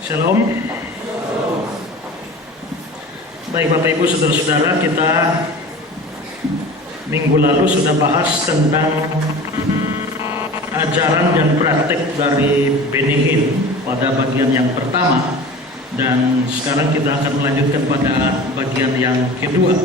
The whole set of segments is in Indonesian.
Shalom. Baik Bapak Ibu Saudara-saudara, kita minggu lalu sudah bahas tentang ajaran dan praktek dari Benny Hinn pada bagian yang pertama, dan sekarang kita akan melanjutkan pada bagian yang kedua.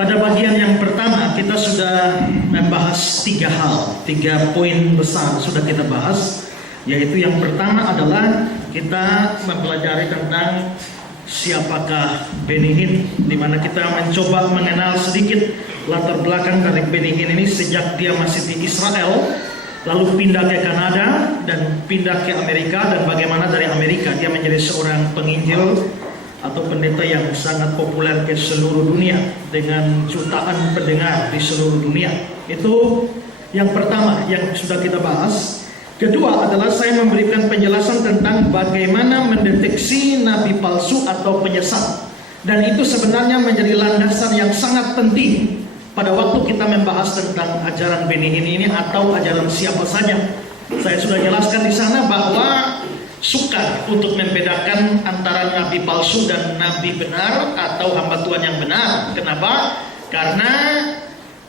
Pada bagian yang pertama kita sudah membahas 3 poin besar sudah kita bahas, yaitu yang pertama adalah kita mempelajari tentang siapakah Benny Hinn, di mana kita mencoba mengenal sedikit latar belakang dari Benny Hinn ini sejak dia masih di Israel, lalu pindah ke Kanada dan pindah ke Amerika, dan bagaimana dari Amerika dia menjadi seorang penginjil atau pendeta yang sangat populer ke seluruh dunia dengan jutaan pendengar di seluruh dunia. Itu yang pertama yang sudah kita bahas. Kedua adalah saya memberikan penjelasan tentang bagaimana mendeteksi nabi palsu atau penyesat, dan itu sebenarnya menjadi landasan yang sangat penting pada waktu kita membahas tentang ajaran Benny Hinn ini atau ajaran siapa saja. Saya sudah jelaskan di sana bahwa sukar untuk membedakan antara nabi palsu dan nabi benar atau hamba Tuhan yang benar. Kenapa? Karena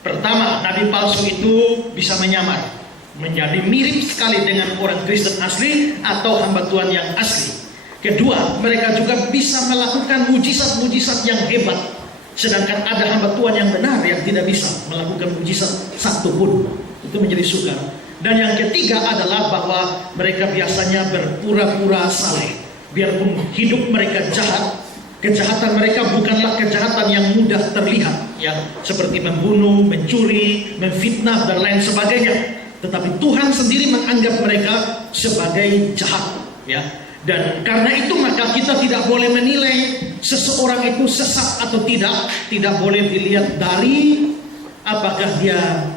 pertama, nabi palsu itu bisa menyamar, menjadi mirip sekali dengan orang Kristen asli atau hamba Tuhan yang asli. Kedua, mereka juga bisa melakukan mujizat-mujizat yang hebat, sedangkan ada hamba Tuhan yang benar yang tidak bisa melakukan mujizat satu pun. Itu menjadi sukar. Dan yang ketiga adalah bahwa mereka biasanya berpura-pura saleh. Biarpun hidup mereka jahat, kejahatan mereka bukanlah kejahatan yang mudah terlihat, ya, seperti membunuh, mencuri, memfitnah dan lain sebagainya. Tetapi Tuhan sendiri menganggap mereka sebagai jahat, ya. Dan karena itu maka kita tidak boleh menilai seseorang itu sesat atau tidak. Tidak boleh dilihat dari apakah dia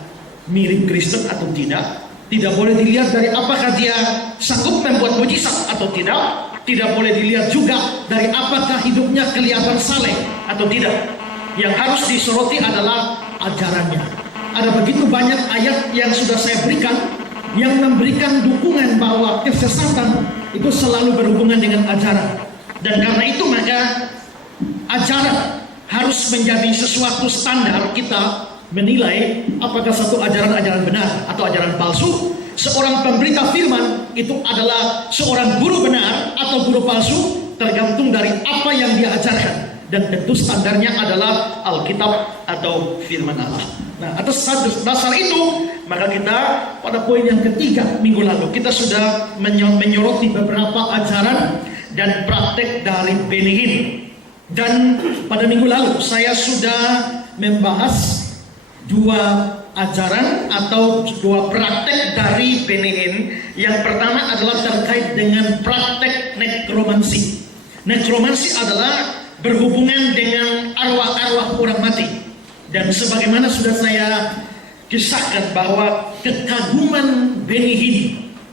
mirip Kristen atau tidak. Tidak boleh dilihat dari apakah dia sanggup membuat mujizat atau tidak. Tidak boleh dilihat juga dari apakah hidupnya kelihatan saleh atau tidak. Yang harus disoroti adalah ajarannya. Ada begitu banyak ayat yang sudah saya berikan yang memberikan dukungan bahwa kesesatan itu selalu berhubungan dengan ajaran. Dan karena itu maka ajaran harus menjadi sesuatu standar kita menilai apakah satu ajaran benar atau ajaran palsu. Seorang pemberita firman itu adalah seorang guru benar atau guru palsu, tergantung dari apa yang dia ajarkan. Dan tentu standarnya adalah Alkitab atau firman Allah. Nah, atas dasar itu maka kita pada poin yang ketiga minggu lalu kita sudah menyoroti beberapa ajaran dan praktek dari Benny Hinn. Dan pada minggu lalu saya sudah membahas 2 ajaran atau 2 praktek dari Benny Hinn. Yang pertama adalah terkait dengan praktek nekromansi. Nekromansi adalah berhubungan dengan arwah-arwah orang mati. Dan sebagaimana sudah saya kisahkan bahwa kekaguman Benny Hinn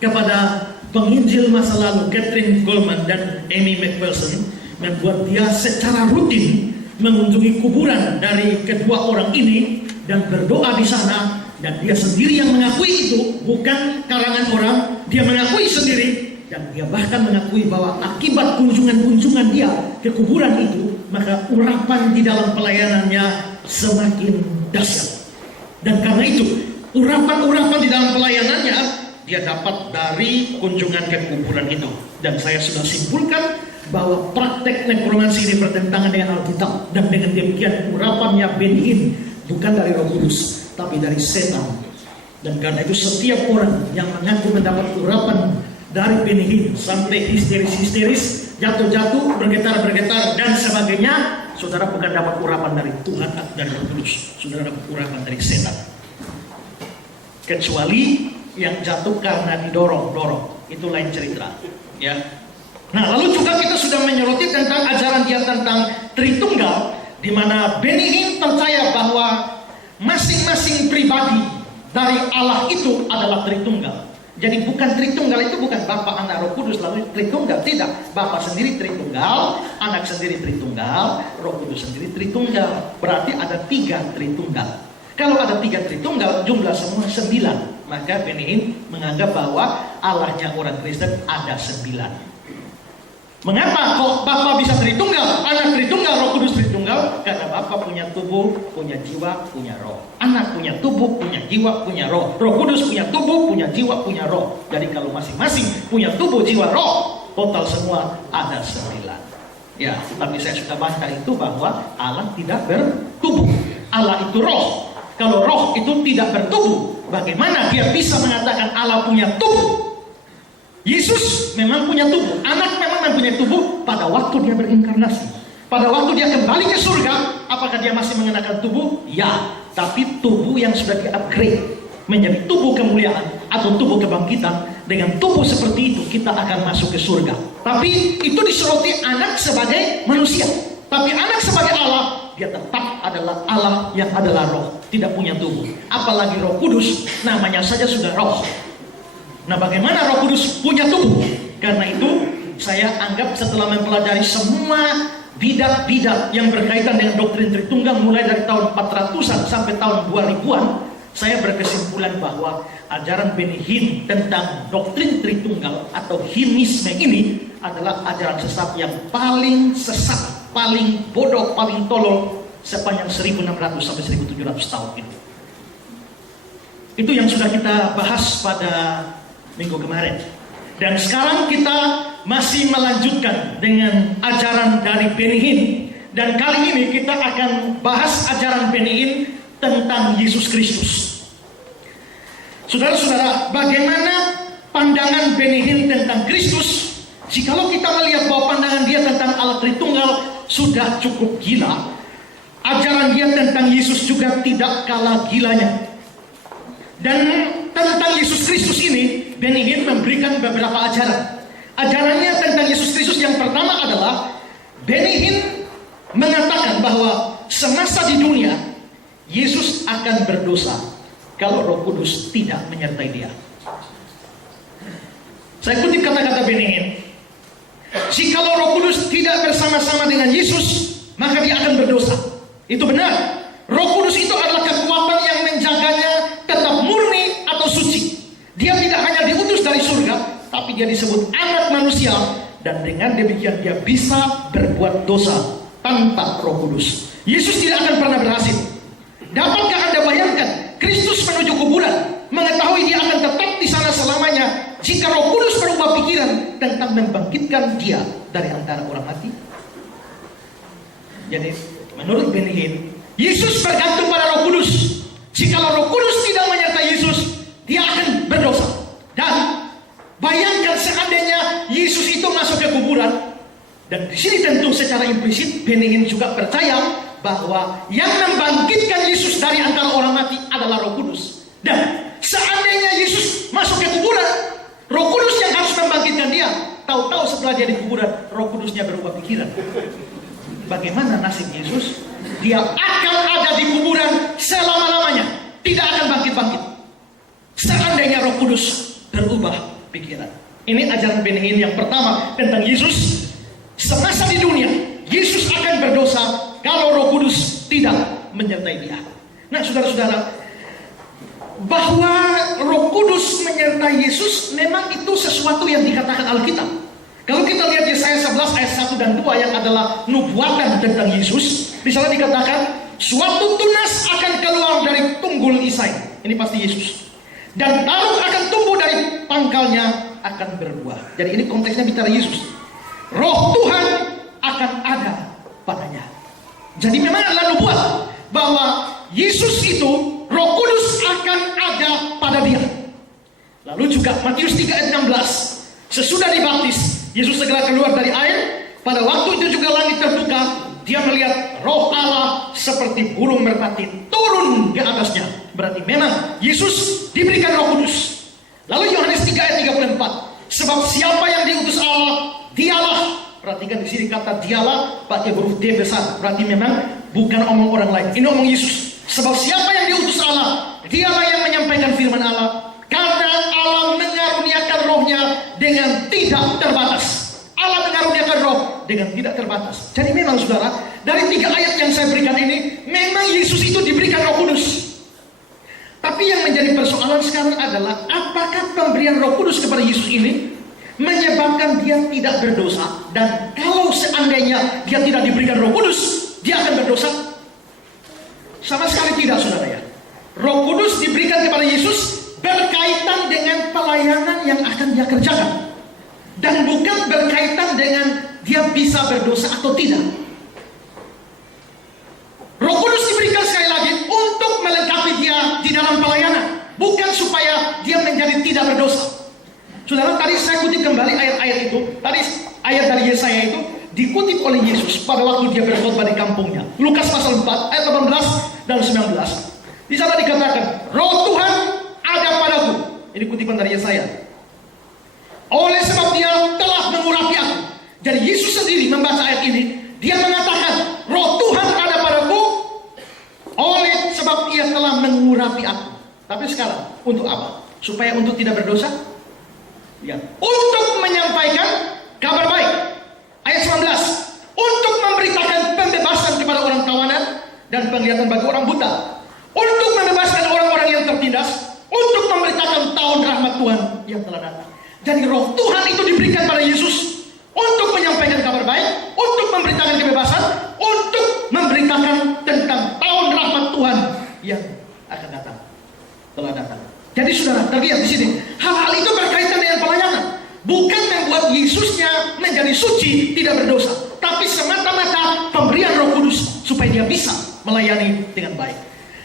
kepada penginjil masa lalu Kathryn Kuhlman dan Amy McPherson membuat dia secara rutin mengunjungi kuburan dari kedua orang ini dan berdoa di sana. Dan dia sendiri yang mengakui itu, bukan karangan orang. Dia mengakui sendiri, dan dia bahkan mengakui bahwa akibat kunjungan-kunjungan dia ke kuburan itu, maka urapan di dalam pelayanannya semakin dahsyat. Dan karena itu urapan-urapan di dalam pelayanannya dia dapat dari kunjungan ke kuburan itu. Dan saya sudah simpulkan bahwa praktek nekromansi ini bertentangan dengan Alkitab. Dan dengan demikian urapannya Benny Hinn bukan dari Roh Kudus, tapi dari setan. Dan karena itu setiap orang yang mengaku mendapat urapan dari Benny Hinn sampai histeris-histeris, jatuh-jatuh, bergetar-bergetar dan sebagainya, saudara bukan dapat urapan dari Tuhan dan Roh Kudus, saudara dapat urapan dari setan. Kecuali yang jatuh karena didorong-dorong, itu lain cerita, ya. Nah, lalu juga kita sudah menyoroti tentang ajaran dia tentang Tritunggal, di mana Benny Hinn percaya bahwa masing-masing pribadi dari Allah itu adalah Tritunggal. Jadi bukan Tritunggal itu bukan Bapa, Anak, Roh Kudus lalu Tritunggal, tidak. Bapa sendiri Tritunggal, Anak sendiri Tritunggal, Roh Kudus sendiri Tritunggal. Berarti ada 3 Tritunggal. Kalau ada 3 Tritunggal, jumlah semua 9. Maka Benihin menganggap bahwa Allahnya orang Kristen ada 9. Mengapa kok Bapa bisa Tritunggal, Anak Tritunggal, Roh Kudus Tritunggal? Karena Bapa punya tubuh, punya jiwa, punya roh. Anak punya tubuh, punya jiwa, punya roh. Roh Kudus punya tubuh, punya jiwa, punya roh. Jadi kalau masing-masing punya tubuh, jiwa, roh, total semua ada 9. Ya, tapi saya sudah bantah itu bahwa Allah tidak bertubuh. Allah itu roh. Kalau roh itu tidak bertubuh, bagaimana dia bisa mengatakan Allah punya tubuh? Yesus memang punya tubuh, anak memang mempunyai tubuh pada waktu dia berinkarnasi. Pada waktu dia kembali ke surga, apakah dia masih mengenakan tubuh? Ya, tapi tubuh yang sudah di-upgrade menjadi tubuh kemuliaan atau tubuh kebangkitan. Dengan tubuh seperti itu kita akan masuk ke surga. Tapi itu disoroti anak sebagai manusia. Tapi anak sebagai Allah, dia tetap adalah Allah yang adalah roh, tidak punya tubuh. Apalagi Roh Kudus, namanya saja sudah roh. Nah, bagaimana Roh Kudus punya tubuh? Karena itu saya anggap setelah mempelajari semua bidat-bidat yang berkaitan dengan doktrin Tritunggal mulai dari tahun 400-an sampai tahun 2000-an, saya berkesimpulan bahwa ajaran Benihin tentang doktrin Tritunggal atau hinisme ini adalah ajaran sesat yang paling sesat, paling bodoh, paling tolol sepanjang 1600 sampai 1700 tahun ini. Itu yang sudah kita bahas pada minggu kemarin. Dan sekarang kita masih melanjutkan dengan ajaran dari Benihin. Dan kali ini kita akan bahas ajaran Benihin tentang Yesus Kristus. Saudara-saudara, bagaimana pandangan Benihin tentang Kristus? Jikalau kita melihat bahwa pandangan dia tentang Allah Tritunggal sudah cukup gila, ajaran dia tentang Yesus juga tidak kalah gilanya. Dan tentang Yesus Kristus ini, Benihin memberikan beberapa ajaran. Ajarannya tentang Yesus Kristus yang pertama adalah Benihin mengatakan bahwa semasa di dunia Yesus akan berdosa kalau Roh Kudus tidak menyertai dia. Saya kutip kata-kata Benihin, jikalau Roh Kudus tidak bersama-sama dengan Yesus, maka dia akan berdosa. Itu benar. Roh Kudus itu adalah kekuatan yang menjaganya tetap murni atau suci. Dia tidak hanya diutus dari surga, tapi dia disebut anak manusia, dan dengan demikian dia bisa berbuat dosa tanpa Roh Kudus. Yesus tidak akan pernah berhasil. Dapatkah Anda bayangkan Kristus menuju kuburan, mengetahui dia akan tetap di sana selamanya, jika Roh Kudus berubah pikiran tentang membangkitkan dia dari antara orang mati? Jadi menurut Benihin, Yesus bergantung pada Roh Kudus. Jikalau Roh Kudus tidak menyertai Yesus, dia akan berdosa. Dan bayangkan seandainya Yesus itu masuk ke kuburan, dan di sini tentu secara implisit Benihin juga percaya bahwa yang membangkitkan Yesus dari antara orang mati adalah Roh Kudus. Dan seandainya Yesus masuk ke kuburan, Roh Kudus yang harus membangkitkan dia, tahu-tahu setelah dia di kuburan, Roh Kudusnya berubah pikiran. Bagaimana nasib Yesus? Dia akan ada di kuburan selama-lamanya, tidak akan bangkit-bangkit seandainya Roh Kudus berubah pikiran. Ini ajaran Benihin yang pertama tentang Yesus. Semasa di dunia, Yesus akan berdosa kalau Roh Kudus tidak menyertai dia. Nah, saudara-saudara, bahwa Roh Kudus menyertai Yesus memang itu sesuatu yang dikatakan Alkitab. Kalau kita lihat Yesaya 11 ayat 1 dan 2 yang adalah nubuatan tentang Yesus, di sana dikatakan suatu tunas akan keluar dari tunggul Isai. Ini pasti Yesus. Dan taruk akan tumbuh dari pangkalnya, akan berbuah. Jadi ini konteksnya bicara Yesus. Roh Tuhan akan ada padanya. Jadi memang adalah nubuat bahwa Yesus itu, Roh Kudus akan ada pada dia. Lalu juga Matius 3 ayat 16, sesudah dibaptis Yesus segera keluar dari air. Pada waktu itu juga langit terbuka, dia melihat Roh Allah seperti burung merpati turun ke atasnya. Berarti memang Yesus diberikan Roh Kudus. Lalu Yohanes 3 ayat 34, sebab siapa yang diutus Allah, dialah. Perhatikan di sini kata dialah pakai huruf D besar. Berarti memang bukan omong orang lain. Ini omong Yesus. Sebab siapa yang diutus Allah, dialah yang menyampaikan firman Allah. Karena Allah mengaruniakan rohnya dengan tidak terbatas. Allah mengaruniakan roh dengan tidak terbatas. Jadi memang saudara, dari 3 ayat yang saya berikan ini, memang Yesus itu diberikan Roh Kudus. Tapi yang menjadi persoalan sekarang adalah apakah pemberian Roh Kudus kepada Yesus ini menyebabkan dia tidak berdosa? Dan kalau seandainya dia tidak diberikan Roh Kudus, dia akan berdosa? Sama sekali tidak, saudara ya. Roh Kudus diberikan kepada Yesus berkaitan dengan pelayanan yang akan dia kerjakan, dan bukan berkaitan dengan dia bisa berdosa atau tidak. Roh Kudus diberikan sekali lagi untuk melengkapi dia di dalam pelayanan, bukan supaya dia menjadi tidak berdosa. Saudara, tadi saya kutip kembali ayat-ayat itu. Tadi ayat dari Yesaya itu dikutip oleh Yesus pada waktu dia berkhotbah di kampungnya. Lukas pasal 4 ayat 18 dan 19. Di sana dikatakan, Roh Tuhan ada padaku. Ini kutipan dari Yesaya. Oleh sebab dia telah mengurapi aku. Jadi Yesus sendiri membaca ayat ini, dia mengatakan, Roh Tuhan ada padaku oleh sebab ia telah mengurapi aku. Tapi sekarang untuk apa? Supaya untuk tidak berdosa? Ya. Untuk menyampaikan kabar baik. Ayat 19. Untuk memberitakan pembebasan kepada orang tawanan dan penglihatan bagi orang buta. Untuk membebaskan orang-orang yang tertindas. Untuk memberitakan tahun rahmat Tuhan yang telah datang. Jadi Roh Tuhan itu diberikan pada Yesus untuk menyampaikan kabar baik, untuk memberitakan kebebasan, untuk memberitakan tentang tahun rahmat Tuhan yang akan datang, telah datang. Jadi saudara, terlihat di sini, hal-hal itu berkaitan dengan pelayanan, bukan membuat Yesusnya menjadi suci, tidak berdosa, tapi semata-mata pemberian Roh Kudus supaya dia bisa melayani dengan baik.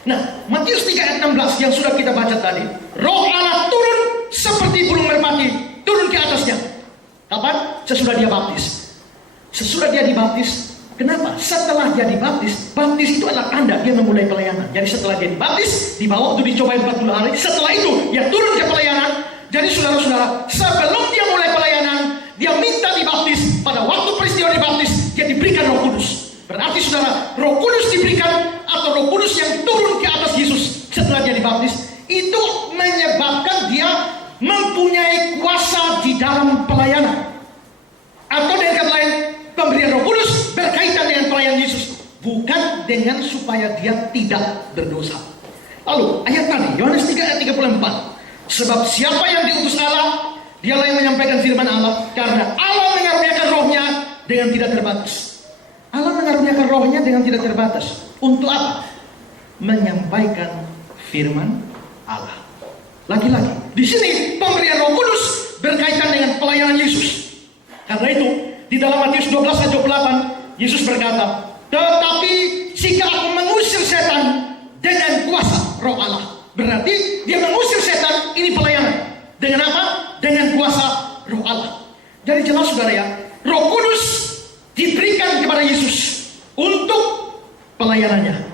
Nah, Matius 3 ayat 16 yang sudah kita baca tadi, Roh Allah turun seperti burung merpati, turun ke atasnya. Kapan? Sesudah dia baptis. Sesudah dia dibaptis. Kenapa? Setelah dia dibaptis, baptis itu adalah tanda dia memulai pelayanan. Jadi setelah dia dibaptis, dibawa untuk dicobai 40 hari. Setelah itu, dia turun ke pelayanan. Jadi saudara-saudara, sebelum dia mulai pelayanan, dia minta dibaptis. Pada waktu peristiwa dibaptis, dia diberikan Roh Kudus. Berarti saudara, Roh Kudus diberikan, atau Roh Kudus yang turun ke atas Yesus setelah dia dibaptis, itu menyebabkan dia mempunyai kuasa di dalam pelayanan. Atau dengan kata lain, pemberian Roh Kudus berkaitan dengan pelayanan Yesus, bukan dengan supaya dia tidak berdosa. Lalu ayat tadi Yohanes 3 ayat 34, sebab siapa yang diutus Allah, dialah yang menyampaikan firman Allah, karena Allah mengaruniakan Rohnya dengan tidak terbatas. Allah mengaruniakan Rohnya dengan tidak terbatas. Untuk apa? Menyampaikan firman Allah. Lagi-lagi, di sini pemberian Roh Kudus berkaitan dengan pelayanan Yesus. Karena itu, di dalam Matius 12 ayat 28, Yesus berkata, tetapi jika aku mengusir setan dengan kuasa Roh Allah. Berarti dia mengusir setan, ini pelayanan. Dengan apa? Dengan kuasa Roh Allah. Jadi jelas saudara ya, Roh Kudus diberikan kepada Yesus untuk pelayanannya.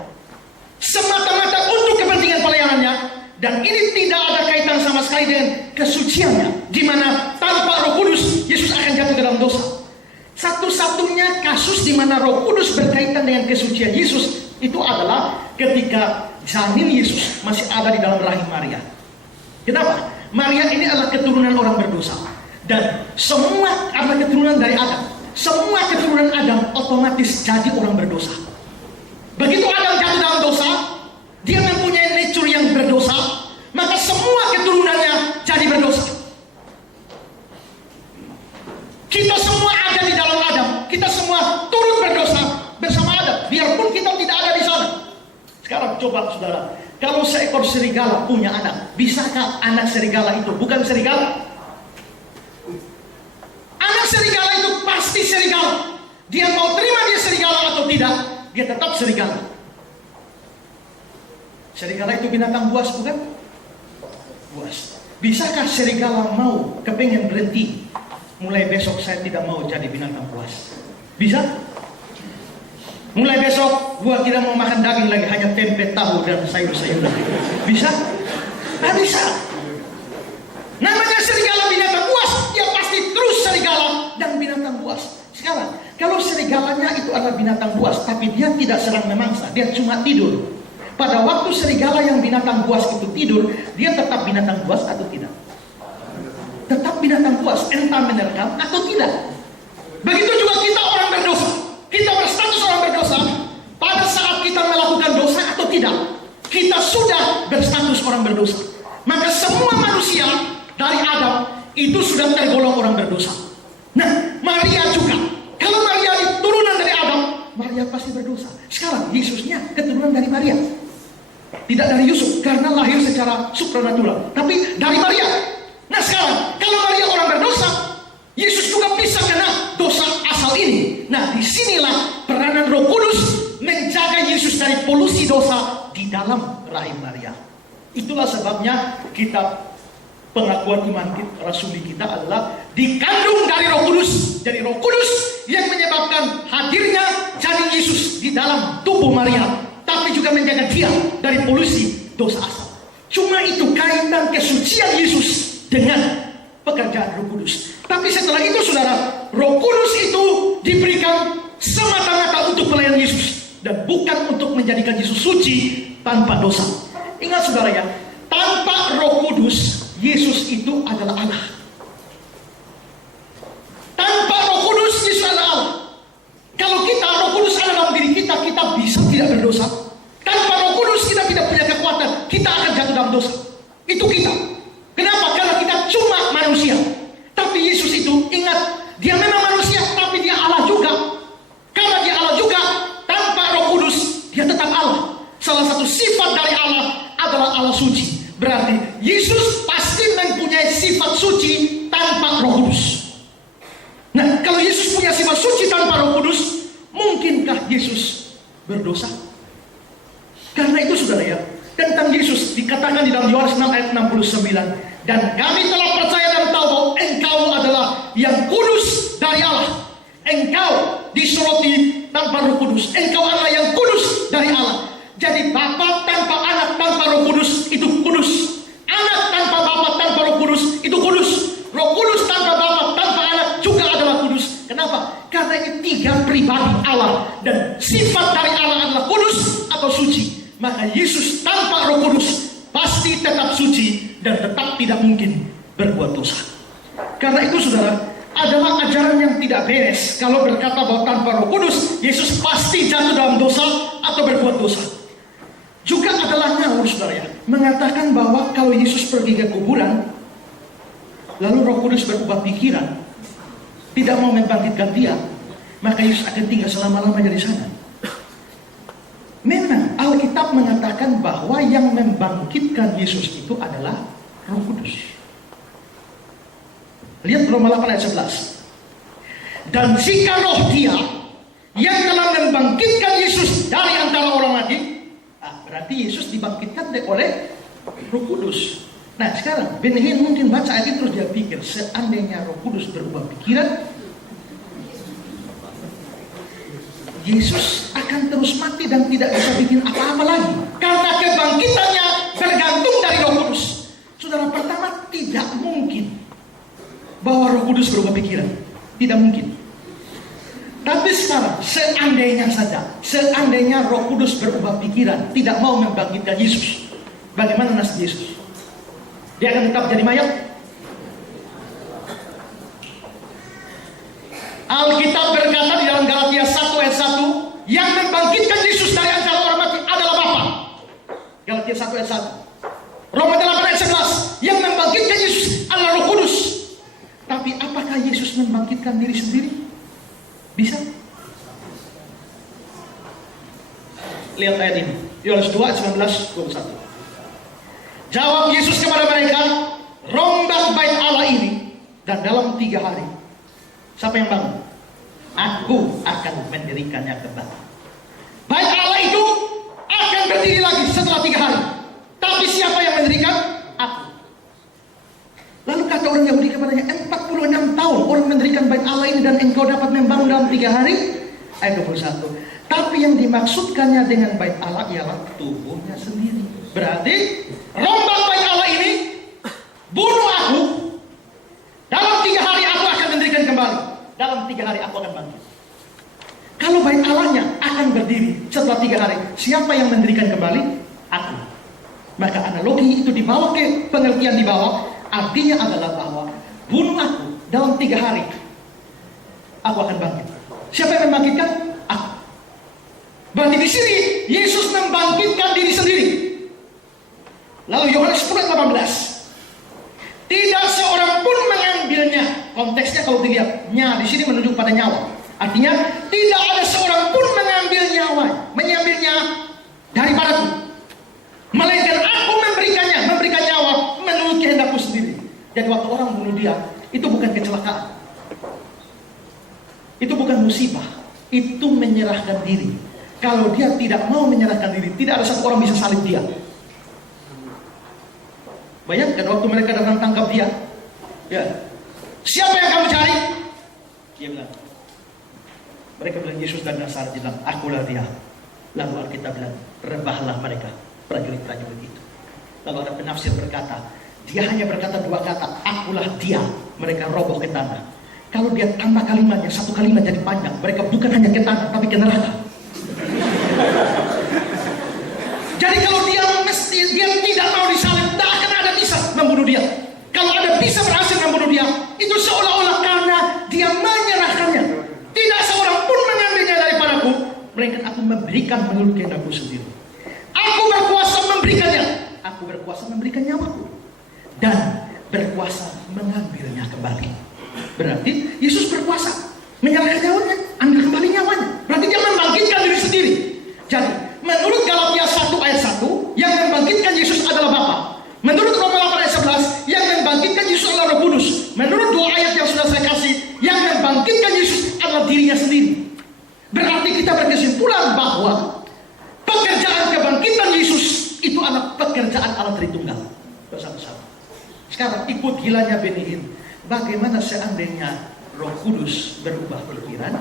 Semata-mata untuk kepentingan pelayanannya. Dan ini tidak ada kaitan sama sekali dengan kesuciannya, di mana tanpa Roh Kudus Yesus akan jatuh dalam dosa. Satu-satunya kasus di mana Roh Kudus berkaitan dengan kesucian Yesus itu adalah ketika janin Yesus masih ada di dalam rahim Maria. Kenapa? Maria ini adalah keturunan orang berdosa, dan semua adalah keturunan dari Adam. Semua keturunan Adam otomatis jadi orang berdosa. Begitu Adam jatuh dalam dosa, dia mempunyai nature yang berdosa, maka semua keturunannya jadi berdosa. Kita semua ada di dalam Adam, kita semua turut berdosa bersama Adam, biarpun kita tidak ada di sana. Sekarang coba saudara, kalau seekor serigala punya anak, bisakah anak serigala itu bukan serigala? Anak serigala itu pasti serigala. Dia mau terima dia serigala atau tidak, dia tetap serigala. Serigala itu binatang buas bukan? Buas. Bisakah serigala mau kepengen berhenti? Mulai besok saya tidak mau jadi binatang buas. Bisa? Mulai besok gua tidak mau makan daging lagi, hanya tempe, tahu dan sayur-sayuran. Bisa? Tidak bisa. Namanya serigala binatang buas, dia pasti terus serigala dan binatang buas. Sekarang, kalau serigalanya itu adalah binatang buas, tapi dia tidak sedang memangsa, dia cuma tidur. Pada waktu serigala yang binatang buas itu tidur, dia tetap binatang buas atau tidak? Tetap binatang buas, entah menerkam atau tidak. Begitu juga kita orang berdosa. Kita berstatus orang berdosa pada saat kita melakukan dosa atau tidak. kita sudah berstatus orang berdosa. Maka semua manusia dari Adam itu sudah tergolong orang berdosa. Nah, Maria juga. Kalau Maria turunan dari Adam, Maria pasti berdosa. Sekarang Yesusnya keturunan dari Maria, tidak dari Yusuf karena lahir secara supranatural, tapi dari Maria. Nah sekarang kalau Maria orang berdosa, Yesus juga bisa kena dosa asal ini. Nah disinilah peranan Roh Kudus menjaga Yesus dari polusi dosa di dalam rahim Maria. Itulah sebabnya kita pengakuan iman kita, rasuli kita adalah dikandung dari Roh Kudus. Jadi Roh Kudus yang menyebabkan hadirnya janin Yesus di dalam tubuh Maria, tapi juga menjaga dia dari polusi dosa asal. Cuma itu kaitan kesucian Yesus dengan pekerjaan Roh Kudus. Tapi setelah itu saudara, Roh Kudus itu diberikan semata-mata untuk pelayanan Yesus dan bukan untuk menjadikan Yesus suci tanpa dosa. Ingat saudara ya, tanpa Roh Kudus Yesus itu adalah Allah. Tanpa Roh Kudus Yesus adalah Allah. Kalau kita Roh Kudus ada dalam diri kita, kita bisa tidak berdosa. Tanpa Roh Kudus kita tidak punya kekuatan, kita akan jatuh dalam dosa. Itu kita. Kenapa? Karena kita cuma manusia. Tapi Yesus itu ingat, dia memang manusia, tapi dia Allah juga. Karena dia Allah juga, tanpa Roh Kudus dia tetap Allah. Salah satu sifat dari Allah adalah Allah suci. Berarti Yesus pasti mempunyai sifat suci tanpa Roh Kudus. Nah, kalau Yesus punya sifat suci tanpa Roh Kudus, mungkinkah Yesus berdosa? Karena itu saudara ya, tentang Yesus dikatakan di dalam Yohanes 6 ayat 69, dan kami telah percaya dan tahu bahwa engkau adalah yang kudus dari Allah. Engkau disoroti tanpa Roh Kudus. Engkau adalah yang kudus dari Allah. Jadi Bapa tanpa Anak tanpa Roh Kudus itu kudus. Anak tanpa Bapa tanpa Roh Kudus itu kudus. Roh Kudus tanpa Bapa tanpa Anak juga adalah kudus. Kenapa? Karena ini tiga pribadi Allah dan sifat dari Allah adalah kudus atau suci. Maka Yesus tanpa Roh Kudus pasti tetap suci dan tetap tidak mungkin berbuat dosa. Karena itu saudara, adalah ajaran yang tidak beres kalau berkata bahwa tanpa Roh Kudus Yesus pasti jatuh dalam dosa atau berbuat dosa. Juga adalah ngawur saudara ya, mengatakan bahwa kalau Yesus pergi ke kuburan lalu Roh Kudus berubah pikiran, tidak mau membangkitkan dia, maka Yesus akan tinggal selama-lamanya di sana. Memang Alkitab mengatakan bahwa yang membangkitkan Yesus itu adalah Roh Kudus. Lihat Roma 8 ayat 11. Dan jika roh dia yang telah membangkitkan Yesus dari antara orang mati, berarti Yesus dibangkitkan oleh Roh Kudus. Nah sekarang Benjamin mungkin baca ayat itu terus dia pikir, seandainya Roh Kudus berubah pikiran, Yesus akan terus mati dan tidak bisa bikin apa-apa lagi. Karena kebangkitannya tergantung dari Roh Kudus. Saudara, pertama tidak mungkin bahwa Roh Kudus berubah pikiran. Tidak mungkin. Tapi sekarang seandainya saja, seandainya Roh Kudus berubah pikiran, tidak mau membangkitkan Yesus, bagaimana nasib Yesus? Dia akan tetap jadi mayat? Alkitab berkata di dalam Galatia 1 ayat 1, yang membangkitkan Yesus dari antara orang mati adalah Bapa. Galatia 1 ayat 1. Roma 8 ayat 11, yang membangkitkan Yesus adalah Roh Kudus. Tapi apakah Yesus membangkitkan diri sendiri? Bisa? Lihat ayat ini, Yohanes 2 ayat 19-21. Jawab Yesus kepada mereka, rombak bait Allah ini, dan dalam 3 hari siapa yang bangun? Aku akan mendirikannya kembali. Bait Allah itu akan berdiri lagi setelah 3 hari. Tapi siapa yang mendirikan? Aku. Lalu kata orang Yahudi kepadanya, 46 tahun orang mendirikan bait Allah ini dan engkau dapat membangun dalam 3 hari? Ayat 21. Tapi yang dimaksudkannya dengan bait Allah ialah tubuhnya sendiri. Berarti rombak bait Allah ini, bunuh aku, dalam 3 hari aku akan mendirikan kembali. Dalam 3 hari aku akan bangkit. Kalau bait Allahnya akan berdiri setelah 3 hari, siapa yang mendirikan kembali? Aku. Maka analogi itu dibawa ke pengertian di bawah. Artinya adalah bahwa bunuh aku, dalam 3 hari aku akan bangkit. Siapa yang membangkitkan? Aku. Berarti di sini Yesus membangkitkan diri sendiri. Lalu Yohanes 10:18. Tidak seorang pun mengambilnya. Konteksnya kalau dilihat, di sini menunjuk pada nyawa. Artinya tidak ada seorang pun mengambilnya daripadaku. Melainkan aku memberikan nyawa menurut kehendakku sendiri. Jadi waktu orang bunuh dia, itu bukan kecelakaan. Itu bukan musibah. Itu menyerahkan diri. Kalau dia tidak mau menyerahkan diri, tidak ada satu orang bisa salib dia. Bayangkan waktu mereka datang tangkap dia, ya, siapa yang kamu cari? Dia bilang, mereka bilang Yesus dari Nazaret. Dia bilang, akulah dia. Lalu Alkitab bilang, rebahlah mereka, prajurit-prajurit itu. Lalu ada penafsir berkata, dia hanya berkata 2 kata, akulah dia. Mereka roboh ke tanah. Kalau dia tambah kalimatnya, 1 kalimat jadi panjang, mereka bukan hanya ke tanah, tapi ke neraka. Jadi kalau dia tidak mau disalib, tidak akan ada bisa membunuh dia. Kalau ada bisa berhasil membunuh dia, itu seolah-olah karena dia menyerahkannya. Tidak seorang pun mengambilnya daripadaku, melainkan aku memberikan menurut kehendakku sendiri. Aku berkuasa memberikannya. Aku berkuasa memberikan nyawaku, dan berkuasa mengambilnya kembali. Berarti Yesus berkuasa menyerahkan nyawanya, ambil kembali nyawanya. Berarti dia membangkitkan diri sendiri. Jadi menurut Galatia 1 ayat 1, yang membangkitkan Yesus adalah Bapa. Menurut Roma 8 ayat 11, yang membangkitkan Yesus adalah Roh Kudus. Menurut 2 ayat yang sudah saya kasih, yang membangkitkan Yesus adalah dirinya sendiri. Berarti kita berkesimpulan bahwa pekerjaan kebangkitan Yesus itu adalah pekerjaan Allah Tritunggal bersama-sama. Sekarang ikut gilanya Benny Hinn. Bagaimana seandainya Roh Kudus berubah pikiran?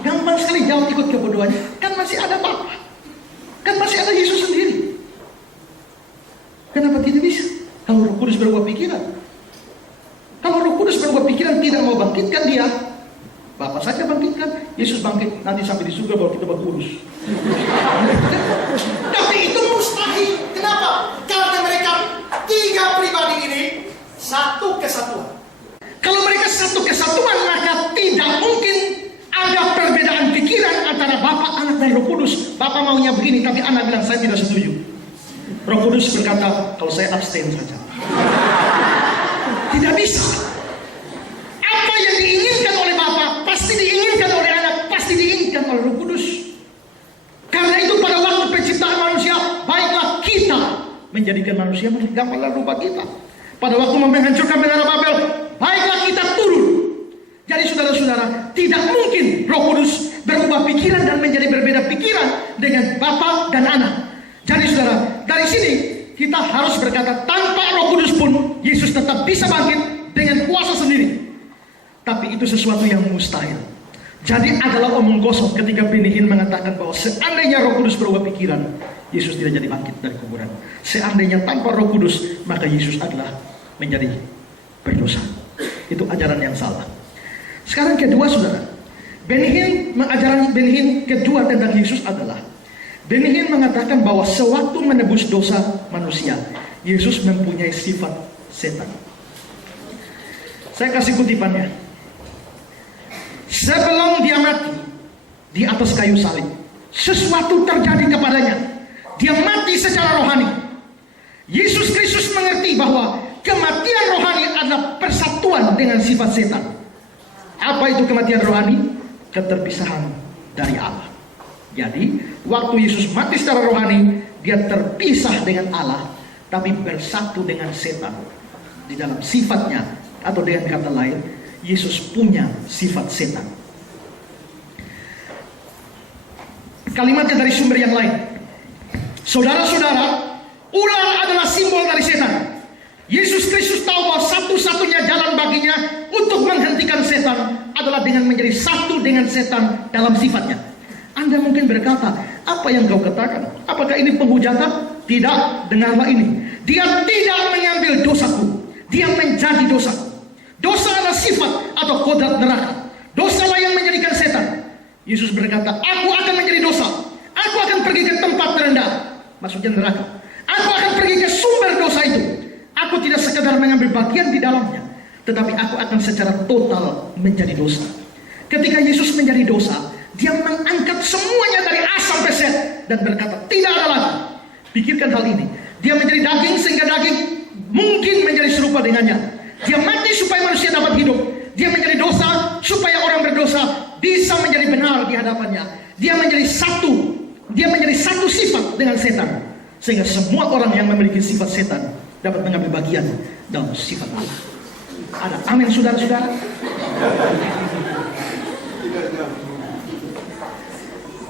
Gampang sekali jawab ikut kebodohannya. Kan masih ada Bapa, kan masih ada Yesus sendiri. Kenapa tidak bisa? Kalau Roh Kudus berubah pikiran, kalau Roh Kudus berubah pikiran tidak mau bangkitkan dia, Bapa saja bangkitkan, Yesus bangkit nanti sampai di surga baru kita berkurus. Tapi itu mustahil. Kenapa? Karena mereka 3 pribadi ini satu kesatuan. Kalau mereka satu kesatuan, maka tidak mungkin ada perbedaan pikiran antara Bapa, Anak, dan Roh Kudus. Bapa maunya begini, tapi Anak bilang saya tidak setuju. Roh Kudus berkata, kalau saya abstain saja. Tidak bisa. Apa yang diinginkan oleh Bapa pasti diinginkan oleh Anak, pasti diinginkan oleh Roh Kudus. Karena itu pada waktu penciptaan manusia, baiklah kita menjadikan manusia gambaran rupa kita. Pada waktu menghancurkan menara Babel, baiklah kita turun. Jadi saudara-saudara, tidak mungkin Roh Kudus berubah pikiran dan menjadi berbeda pikiran dengan Bapa dan Anak. Jadi saudara, dari sini kita harus berkata, tanpa Roh Kudus pun Yesus tetap bisa bangkit dengan kuasa sendiri. Tapi itu sesuatu yang mustahil. Jadi adalah omong kosong ketika Benny Hinn mengatakan bahwa seandainya Roh Kudus berubah pikiran, Yesus tidak jadi bangkit dari kuburan. Seandainya tanpa Roh Kudus, maka Yesus adalah menjadi berdosa. Itu ajaran yang salah. Sekarang kedua saudara, ajaran Benny Hinn kedua tentang Yesus adalah, Benny Hinn mengatakan bahwa sewaktu menebus dosa manusia, Yesus mempunyai sifat setan. Saya kasih kutipannya. Sebelum dia mati di atas kayu salib, sesuatu terjadi kepadanya. Dia mati secara rohani. Yesus Kristus mengerti bahwa kematian rohani adalah persatuan dengan sifat setan. Apa itu kematian rohani? Keterpisahan dari Allah. Jadi, waktu Yesus mati secara rohani, dia terpisah dengan Allah, tapi bersatu dengan setan. Di dalam sifatnya, atau dengan kata lain, Yesus punya sifat setan. Kalimatnya dari sumber yang lain. Saudara-saudara, ular adalah simbol dari setan. Yesus Kristus tahu bahwa satu-satunya jalan baginya untuk menghentikan setan adalah dengan menjadi satu dengan setan dalam sifatnya. Anda mungkin berkata, apa yang kau katakan? Apakah ini penghujatan? Tidak, dengarlah ini. Dia tidak mengambil dosaku, dia menjadi dosaku. Dosa adalah sifat atau kodrat neraka. Dosalah yang menjadikan setan. Yesus berkata, aku akan menjadi dosa. Aku akan pergi ke tempat terendah, maksudnya neraka. Aku akan pergi ke sumber dosa itu. Aku tidak sekedar mengambil bagian di dalamnya, tetapi aku akan secara total menjadi dosa. Ketika Yesus menjadi dosa, dia mengangkat semuanya dari A sampai Z dan berkata, tidak ada lagi. Pikirkan hal ini. Dia menjadi daging sehingga daging mungkin menjadi serupa dengannya. Dia mati supaya manusia dapat hidup. Dia menjadi dosa supaya orang berdosa bisa menjadi benar di hadapannya. Dia menjadi satu. Dia menjadi satu sifat dengan setan. Sehingga semua orang yang memiliki sifat setan dapat mengambil bagian dalam sifat Allah. Ada amin saudara-saudara?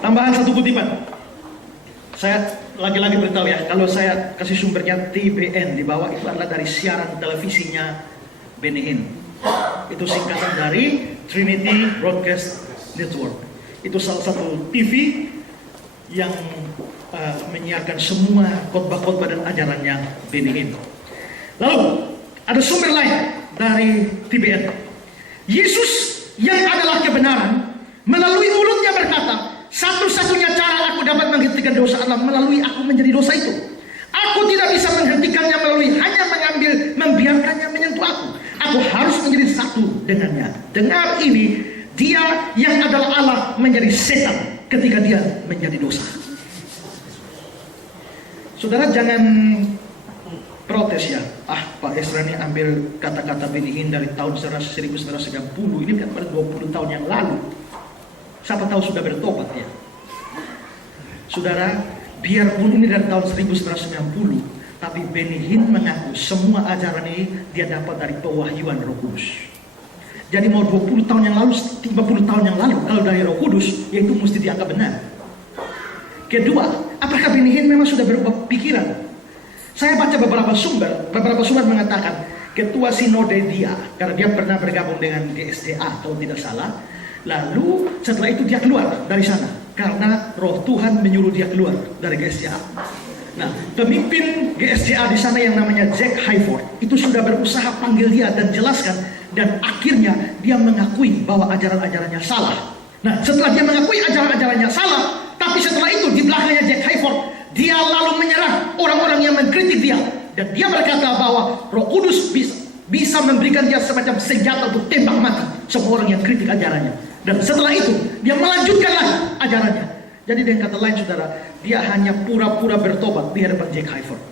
Tambahan satu kutipan. Saya lagi-lagi beritahu ya, kalau saya kasih sumbernya TBN di bawah itu adalah dari siaran televisinya Benny Hinn. Itu singkatan dari Trinity Broadcast Network. Itu salah satu TV yang menyiarkan semua khotbah-khotbah dan ajarannya Benny Hinn. Lalu ada sumber lain dari TBN. Yesus yang adalah kebenaran melalui mulutnya berkata, satu-satunya cara aku dapat menghentikan dosa adalah melalui aku menjadi dosa itu. Aku tidak bisa menghentikannya melalui hanya membiarkannya menyentuh aku. Aku harus menjadi satu dengannya. Dengar ini, dia yang adalah Allah menjadi setan ketika dia menjadi dosa. Saudara jangan protes ya. Pak Ezra ini ambil kata-kata Benny Hinn dari tahun 1990. Ini kan pada 20 tahun yang lalu. Siapa tahu sudah bertobat ya. Saudara, biarpun ini dari tahun 1990, tapi Benny Hinn mengaku semua ajaran ini dia dapat dari pewahyuan Roh Kudus. Jadi mau 20 tahun yang lalu, 50 tahun yang lalu, kalau dari Roh Kudus, ya itu mesti dianggap benar. Kedua, apakah Benny Hinn memang sudah berubah pikiran? Saya baca beberapa sumber mengatakan ketua sinode dia, karena dia pernah bergabung dengan GSDA kalau tidak salah. Lalu setelah itu dia keluar dari sana karena Roh Tuhan menyuruh dia keluar dari GSDA. Nah, pemimpin GSDA di sana yang namanya Jack Hayford itu sudah berusaha panggil dia dan jelaskan, dan akhirnya dia mengakui bahwa ajaran-ajarannya salah. Nah, setelah dia mengakui ajaran-ajarannya salah, tapi setelah itu di belakangnya Jack Hayford, dia lalu menyerang orang-orang yang mengkritik dia, dan dia berkata bahwa Roh Kudus bisa memberikan dia semacam senjata untuk tembak mati semua orang yang kritik ajarannya. Dan setelah itu dia melanjutkan lagi ajarannya. Jadi dengan kata lain saudara, dia hanya pura-pura bertobat di hadapan Jack Hayford.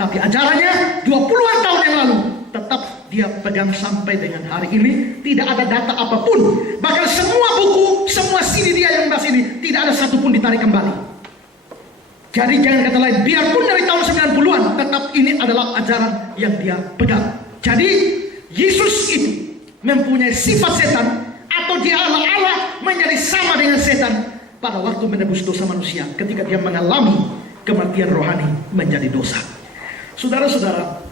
Tapi ajarannya 20-an tahun yang lalu tetap dia pegang sampai dengan hari ini. Tidak ada data apapun. Bahkan semua buku, semua CD dia yang bahas ini tidak ada satupun ditarik kembali. Jadi jangan kata lain, biarpun dari tahun 90-an tetap ini adalah ajaran yang dia pegang. Jadi Yesus itu mempunyai sifat setan, atau dia Allah menjadi sama dengan setan pada waktu menebus dosa manusia ketika dia mengalami kematian rohani menjadi dosa. Saudara-saudara,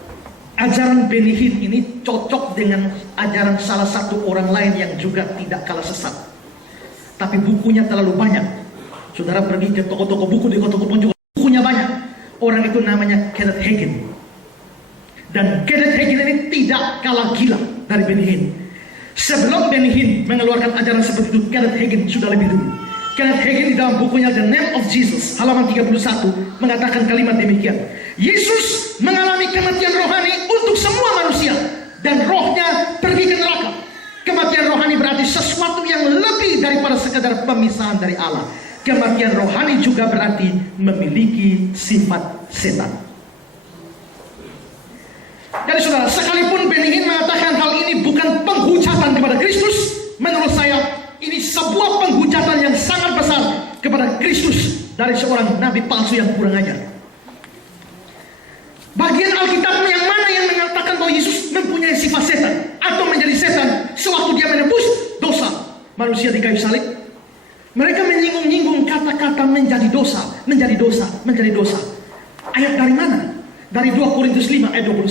ajaran Benny Hinn ini cocok dengan ajaran salah satu orang lain yang juga tidak kalah sesat, tapi bukunya terlalu banyak. Saudara pergi ke toko-toko buku, di toko-toko juga bukunya banyak. Orang itu namanya Kenneth Hagin. Dan Kenneth Hagin ini tidak kalah gila dari Benny Hinn. Sebelum Benny Hinn mengeluarkan ajaran seperti itu, Kenneth Hagin sudah lebih dulu. Kenneth Hagin di dalam bukunya The Name of Jesus, halaman 31, mengatakan kalimat demikian. Yesus mengalami kematian rohani untuk semua manusia, dan rohnya pergi ke neraka. Kematian rohani berarti sesuatu yang lebih daripada sekadar pemisahan dari Allah. Kematian rohani juga berarti memiliki sifat setan. Jadi saudara, sekalipun Benny Hinn mengatakan hal ini bukan penghujatan kepada Kristus, menurut saya ini sebuah penghujatan yang sangat besar kepada Kristus dari seorang nabi palsu yang kurang ajar. Bagian Alkitab yang mana yang mengatakan bahwa Yesus mempunyai sifat setan atau menjadi setan sewaktu dia menebus dosa manusia di kayu salib? Mereka menyinggung-nyinggung kata-kata menjadi dosa, menjadi dosa, menjadi dosa. Ayat dari mana? Dari 2 Korintus 5 ayat 21.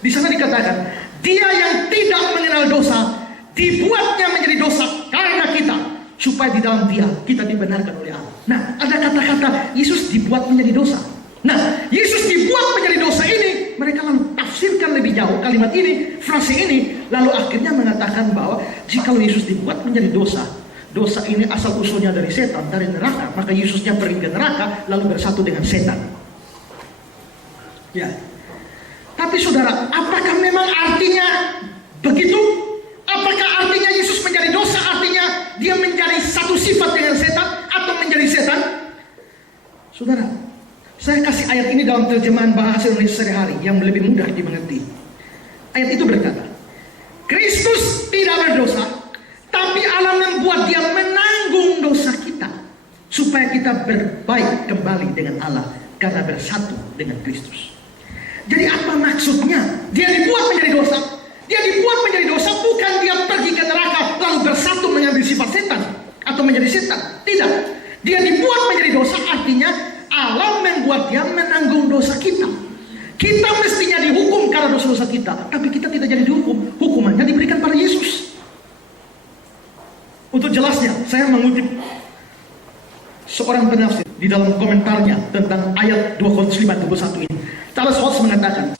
Di sana dikatakan, dia yang tidak mengenal dosa dibuatnya menjadi dosa karena kita, supaya di dalam dia kita dibenarkan oleh Allah. Nah, ada kata-kata Yesus dibuat menjadi dosa. Nah, Yesus dibuat menjadi dosa ini, mereka lalu tafsirkan lebih jauh kalimat ini, frase ini, lalu akhirnya mengatakan bahwa jika Yesus dibuat menjadi dosa, dosa ini asal usulnya dari setan, dari neraka, maka Yesusnya pergi ke neraka lalu bersatu dengan setan. Ya. Tapi saudara, apakah memang artinya begitu? Apakah artinya Yesus menjadi dosa artinya dia menjadi satu sifat dengan setan atau menjadi setan? Saudara, Saya kasih ayat ini dalam terjemahan bahasa Indonesia sehari-hari yang lebih mudah dimengerti. Ayat itu berkata, Kristus tidak berdosa, tapi Allah membuat dia menanggung dosa kita, supaya kita berbaik kembali dengan Allah karena bersatu dengan Kristus. Jadi apa maksudnya? Dia dibuat menjadi dosa. Dia dibuat menjadi dosa bukan dia pergi ke neraka lalu bersatu mengambil sifat setan atau menjadi setan. Tidak. Dia dibuat menjadi dosa, artinya Allah membuat dia menanggung dosa kita. Kita mestinya dihukum karena dosa-dosa kita, tapi kita tidak jadi dihukum. Hukumannya diberikan pada Yesus. Untuk jelasnya, saya mengutip seorang penafsir di dalam komentarnya tentang ayat 2 Korintus 5:21 ini. Charles Watts mengatakan,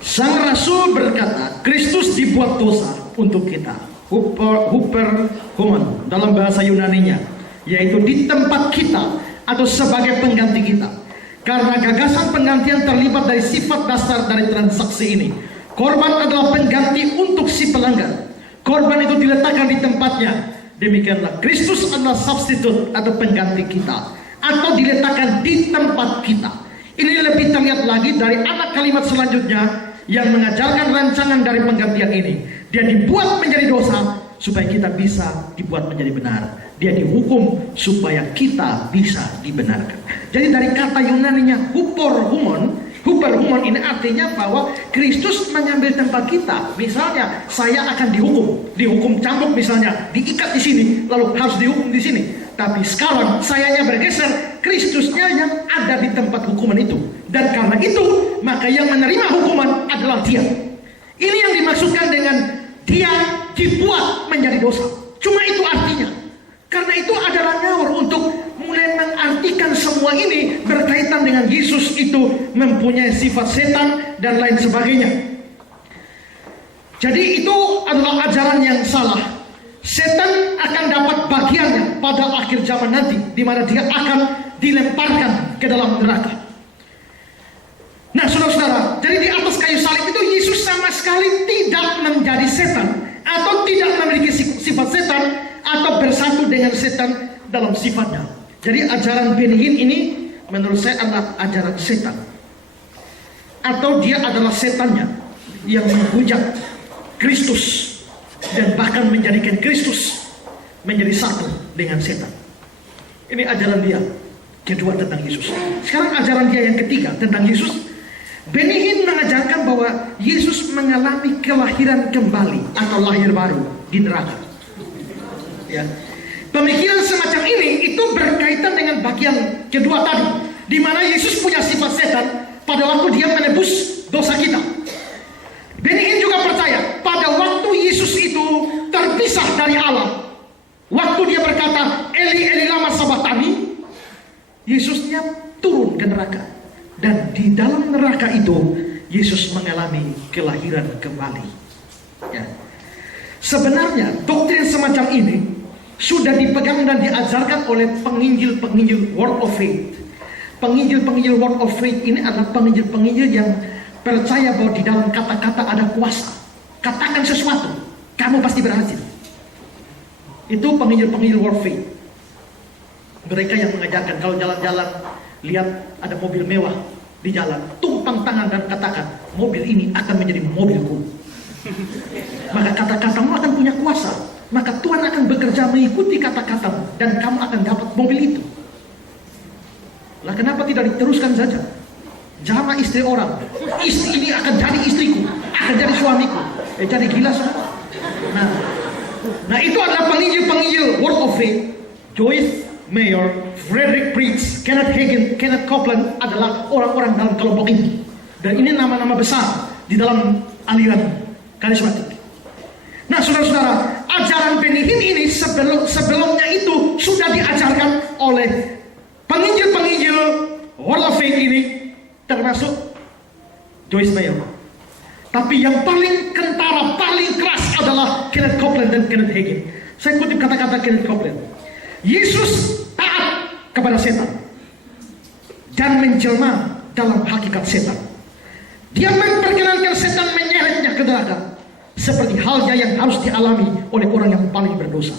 Sang Rasul berkata, Kristus dibuat dosa untuk kita. Huperhomon dalam bahasa Yunaninya, yaitu di tempat kita atau sebagai pengganti kita. Karena gagasan penggantian terlibat dari sifat dasar dari transaksi ini. Korban adalah pengganti untuk si pelanggar. Korban itu diletakkan di tempatnya. Demikianlah Kristus adalah substitut atau pengganti kita, atau diletakkan di tempat kita. Ini lebih terlihat lagi dari anak kalimat selanjutnya yang mengajarkan rancangan dari penggantian ini. Dia dibuat menjadi dosa supaya kita bisa dibuat menjadi benar. Dia dihukum supaya kita bisa dibenarkan. Jadi dari kata Yunaninya huperhomon ini artinya bahwa Kristus mengambil tempat kita. Misalnya saya akan dihukum cambuk misalnya, diikat di sini, lalu harus dihukum di sini. Tapi sekarang sayanya bergeser, Kristusnya yang ada di tempat hukuman itu. Dan karena itu, maka yang menerima hukuman adalah dia. Ini yang dimaksudkan dengan dia dibuat menjadi dosa. Cuma itu artinya. Karena itu adalah ngawur untuk mulai mengartikan semua ini berkaitan dengan Yesus itu mempunyai sifat setan dan lain sebagainya. Jadi itu adalah ajaran yang salah. Setan akan dapat bagiannya pada akhir zaman nanti, di mana dia akan dilemparkan ke dalam neraka. Nah, saudara-saudara, jadi di atas kayu salib itu Yesus sama sekali tidak menjadi setan atau tidak memiliki sifat setan atau bersatu dengan setan dalam sifatnya. Jadi ajaran Benny Hinn ini menurut saya adalah ajaran setan, atau dia adalah setannya yang menghujat Kristus dan bahkan menjadikan Kristus menjadi satu dengan setan. Ini ajaran dia kedua tentang Yesus. Sekarang ajaran dia yang ketiga tentang Yesus. Benny Hinn mengajarkan bahwa Yesus mengalami kelahiran kembali atau lahir baru di neraka. Ya. Pemikiran semacam ini itu berkaitan dengan bagian kedua tadi, di mana Yesus punya sifat setan pada waktu dia menebus dosa kita. Benny Hinn juga percaya pada waktu Yesus itu terpisah dari Allah, waktu dia berkata Eli Eli lama sabachthani, Yesusnya turun ke neraka, dan di dalam neraka itu Yesus mengalami kelahiran kembali. Ya. Sebenarnya doktrin semacam ini sudah dipegang dan diajarkan oleh penginjil-penginjil Word of Faith. Penginjil-penginjil Word of Faith ini adalah penginjil-penginjil yang percaya bahwa di dalam kata-kata ada kuasa. Katakan sesuatu, kamu pasti berhasil. Itu penginjil-penginjil Word of Faith. Mereka yang mengajarkan kalau jalan-jalan lihat ada mobil mewah di jalan, tumpang tangan dan katakan, mobil ini akan menjadi mobilku. Maka kata-katamu akan punya kuasa. Maka Tuhan akan bekerja mengikuti kata-katamu, dan kamu akan dapat mobil itu. Lah kenapa tidak diteruskan saja? Jangan istri orang, istri ini akan jadi istriku, akan jadi suamiku. Jadi gila semua. Nah itu adalah penginjil-penginjil Word of Faith. Joyce Meyer, Frederick Prince, Kenneth Hagin, Kenneth Copeland adalah orang-orang dalam kelompok ini. Dan ini nama-nama besar di dalam aliran karismatik. Nah, saudara-saudara, ajaran Benny Hinn ini sebelumnya itu sudah diajarkan oleh penginjil-penginjil Word of Faith ini, termasuk Joyce Meyer. Tapi yang paling kentara, paling keras adalah Kenneth Copeland dan Kenneth Hagin. Saya kutip kata-kata Kenneth Copeland. Yesus taat kepada setan dan menjelma dalam hakikat setan. Dia memperkenankan setan menyeretnya ke neraka, seperti halnya yang harus dialami oleh orang yang paling berdosa.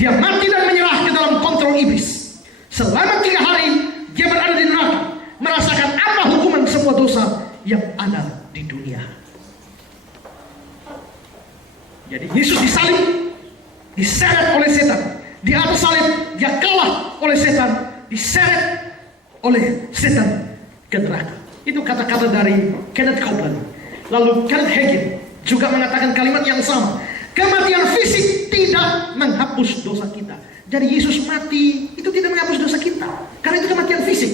Dia mati dan menyerah ke dalam kontrol iblis. Selama 3 hari dia berada di neraka, semua dosa yang ada di dunia. Jadi Yesus disalib, diseret oleh setan. Di atas salib dia kalah oleh setan, diseret oleh setan ke neraka. Itu kata-kata dari Kenneth Copeland. Lalu Kenneth Hagin juga mengatakan kalimat yang sama. Kematian fisik tidak menghapus dosa kita. Jadi Yesus mati itu tidak menghapus dosa kita, karena itu kematian fisik.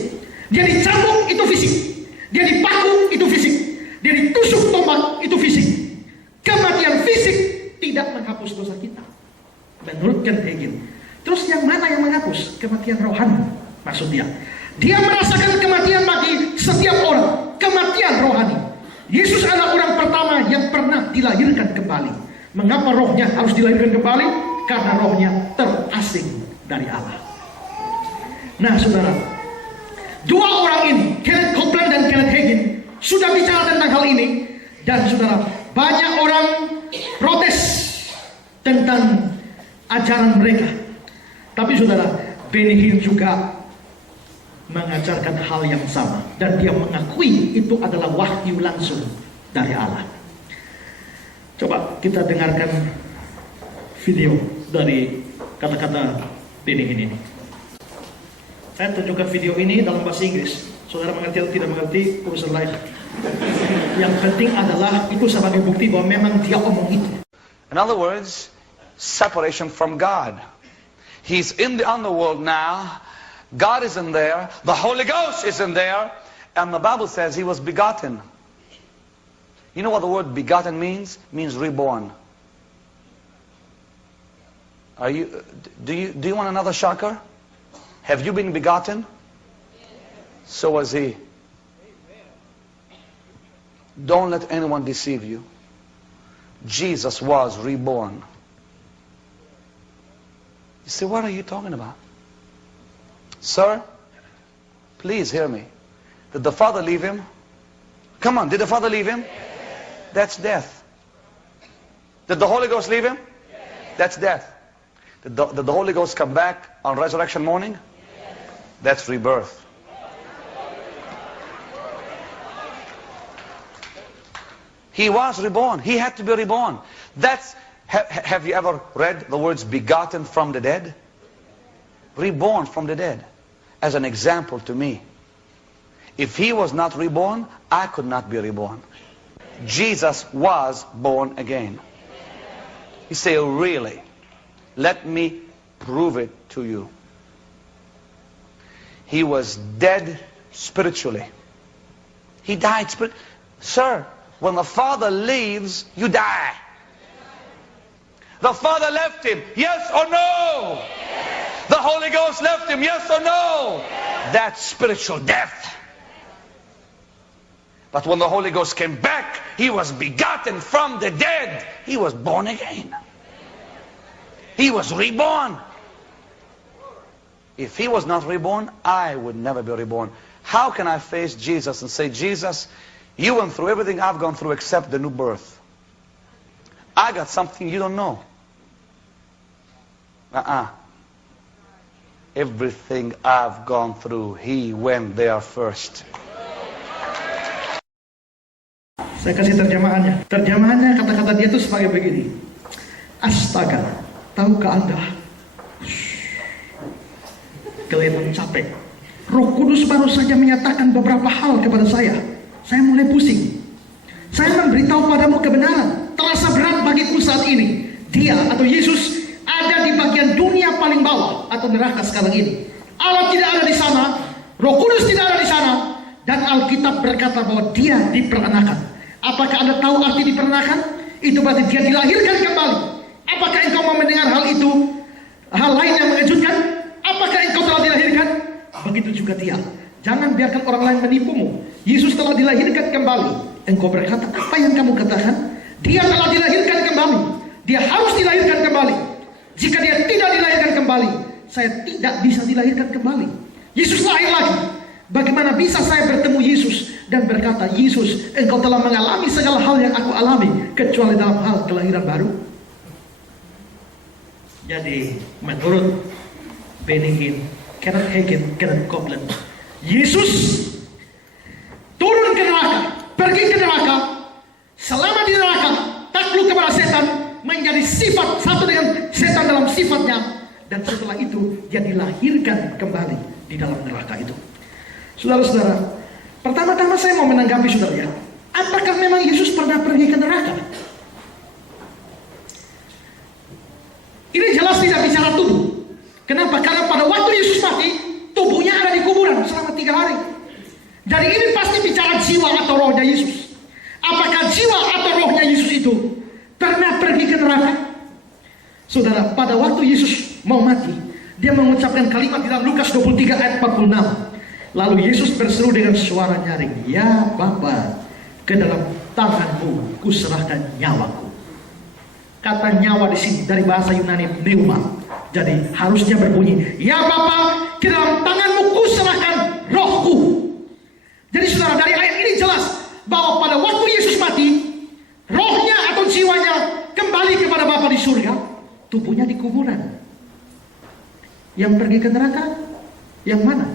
Dia dicambuk itu fisik, dia dipaku itu fisik, dia ditusuk tombak itu fisik. Kematian fisik tidak menghapus dosa kita, menurut Kenneth Hagin. Terus yang mana yang menghapus? Kematian rohani, maksud dia. Dia merasakan kematian bagi setiap orang, kematian rohani. Yesus adalah orang pertama yang pernah dilahirkan kembali. Mengapa rohnya harus dilahirkan kembali? Karena rohnya terasing dari Allah. Nah saudara, dua orang ini, Kenneth Copeland dan Kenneth Hagin, sudah bicara tentang hal ini. Dan saudara, banyak orang protes tentang ajaran mereka. Tapi saudara, Benny Hinn juga mengajarkan hal yang sama. Dan dia mengakui itu adalah wahyu langsung dari Allah. Coba kita dengarkan video dari kata-kata Benny Hinn ini. Saya tunjukkan video ini dalam bahasa Inggris. Saudara mengerti atau tidak mengerti, urusan lain. Yang penting adalah itu sebagai bukti bahwa memang dia omong itu. In other words, separation from God. He's in the underworld now. God is in there. The Holy Ghost is in there. And the Bible says he was begotten. You know what the word begotten means? It means reborn. Do you want another shocker? Have you been begotten? So was he. Don't let anyone deceive you. Jesus was reborn. You say, what are you talking about? Sir, please hear me. Did the Father leave him? Come on, did the Father leave him? That's death. Did the Holy Ghost leave him? That's death. Did the Holy Ghost come back on resurrection morning? That's rebirth. He was reborn. He had to be reborn. Have you ever read the words begotten from the dead? Reborn from the dead. As an example to me. If he was not reborn, I could not be reborn. Jesus was born again. You say, oh, really? Let me prove it to you. He was dead spiritually. He died spiritually. Sir, when the Father leaves, you die. The Father left him, yes or no? Yes. The Holy Ghost left him, yes or no? Yes. That's spiritual death. But when the Holy Ghost came back, he was begotten from the dead. He was born again. He was reborn. If he was not reborn, I would never be reborn. How can I face Jesus and say, Jesus, you went through everything I've gone through except the new birth. I got something you don't know. Everything I've gone through, he went there first. Saya kasih terjemahannya. Terjemahannya kata-kata dia itu sebagai begini. Astaga, tahukah Anda? Kelihatan capek. Roh Kudus baru saja menyatakan beberapa hal kepada saya. Saya mulai pusing. Saya memberitahu padamu kebenaran. Terasa berat bagiku saat ini. Dia atau Yesus ada di bagian dunia paling bawah atau neraka sekarang ini. Allah tidak ada di sana. Roh Kudus tidak ada di sana. Dan Alkitab berkata bahwa dia diperanakan. Apakah Anda tahu arti diperanakan? Itu berarti dia dilahirkan kembali. Apakah engkau mau mendengar hal itu? Hal lain yang mengejutkan? Apakah engkau telah dilahirkan? Begitu juga dia. Jangan biarkan orang lain menipumu. Yesus telah dilahirkan kembali. Engkau berkata, apa yang kamu katakan? Dia telah dilahirkan kembali. Dia harus dilahirkan kembali. Jika dia tidak dilahirkan kembali, saya tidak bisa dilahirkan kembali. Yesus lahir lagi. Bagaimana bisa saya bertemu Yesus dan berkata, Yesus, engkau telah mengalami segala hal yang aku alami, kecuali dalam hal kelahiran baru? Jadi, menurut Benny Hinn, Kenneth Hagin, Kenneth Copeland, Yesus turun ke neraka, selama di neraka, takluk kepada setan, menjadi sifat satu dengan setan dalam sifatnya, dan setelah itu dia dilahirkan kembali di dalam neraka itu. Saudara-saudara, pertama-tama saya mau menanggapi saudara ya, apakah memang Yesus pernah pergi ke neraka? Ini jelas tidak bicara tubuh. Kenapa? Karena pada waktu Yesus mati, tubuhnya ada di kuburan selama 3 hari. Jadi ini pasti bicara jiwa atau rohnya Yesus. Apakah jiwa atau rohnya Yesus itu pernah pergi ke neraka? Saudara, pada waktu Yesus mau mati, dia mengucapkan kalimat di dalam Lukas 23 ayat 46. Lalu Yesus berseru dengan suara nyaring, "Ya Bapa, ke dalam tanganmu kuserahkan nyawaku." Kata nyawa di sini dari bahasa Yunani pneuma. Jadi harusnya berbunyi, "Ya Bapa, ke dalam tanganmu kuserahkan rohku." Jadi saudara, dari ayat ini jelas bahwa pada waktu Yesus mati, rohnya atau jiwanya kembali kepada Bapa di surga, tubuhnya di kuburan. Yang pergi ke neraka, yang mana?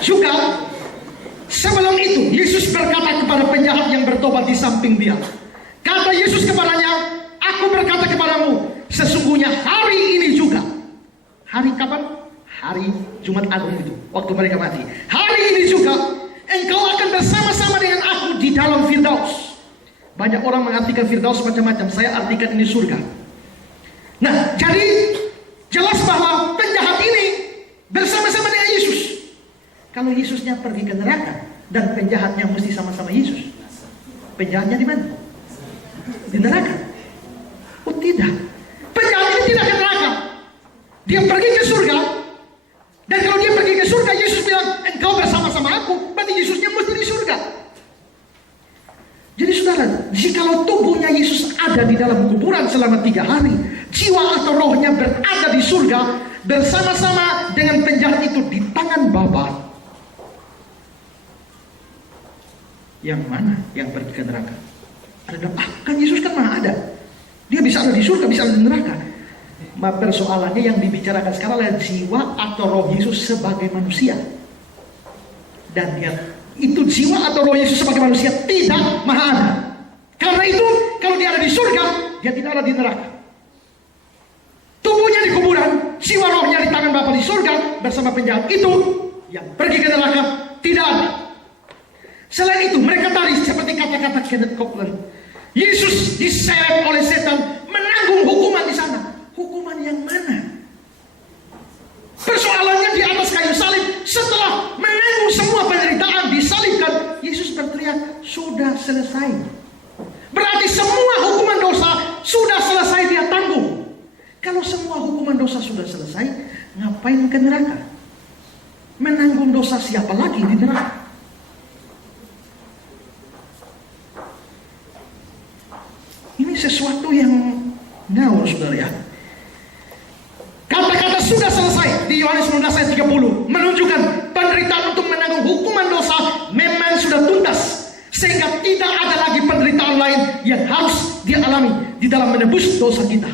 Juga sebelum itu Yesus berkata kepada penjahat yang bertobat di samping dia. Kata Yesus kepadanya, "Aku berkata kepadamu, sesungguhnya hari ini juga." Hari kapan? Hari Jumat Agung itu, waktu mereka mati. "Hari ini juga engkau akan bersama-sama dengan aku di dalam Firdaus." Banyak orang mengartikan Firdaus macam-macam. Saya artikan ini surga. Nah, jadi jelas bahwa penjahat ini bersama-sama dengan Yesus. Kalau Yesusnya pergi ke neraka dan penjahatnya mesti sama-sama Yesus, penjahatnya di mana? Di neraka? Oh tidak, penjahat ini tidak ke neraka. Dia pergi ke surga. Dan kalau dia pergi ke surga, Yesus bilang, "Engkau bersama-sama aku." Berarti Yesusnya mesti di surga. Jadi saudara, jikalau tubuhnya Yesus ada di dalam kuburan selama 3 hari, jiwa atau rohnya berada di surga bersama-sama dengan penjahat itu di tangan Bapa, yang mana yang pergi ke neraka? Kan Yesus kan maha ada. Dia bisa ada di surga, bisa ada di neraka. Persoalannya yang dibicarakan sekarang adalah jiwa atau roh Yesus sebagai manusia. Dan dia itu jiwa atau roh Yesus sebagai manusia tidak maha ada. Karena itu kalau dia ada di surga, dia tidak ada di neraka. Tubuhnya di kuburan, jiwa rohnya di tangan Bapa di surga bersama penjahat itu, yang pergi ke neraka tidak ada. Selain itu, mereka tadi seperti kata-kata Kenneth Copeland, Yesus diseret oleh setan menanggung hukuman di sana. Hukuman yang mana? Persoalannya di atas kayu salib, setelah menanggung semua penderitaan disalibkan, Yesus berteriak, "Sudah selesai." Berarti semua hukuman dosa sudah selesai dia tanggung. Kalau semua hukuman dosa sudah selesai, ngapain ke neraka? Menanggung dosa siapa lagi di neraka? Ini sesuatu yang ngawur saudara ya. Kata-kata sudah selesai di Yohanes 19 ayat 30 menunjukkan penderitaan untuk menanggung hukuman dosa memang sudah tuntas, sehingga tidak ada lagi penderitaan lain yang harus dialami di dalam menebus dosa kita.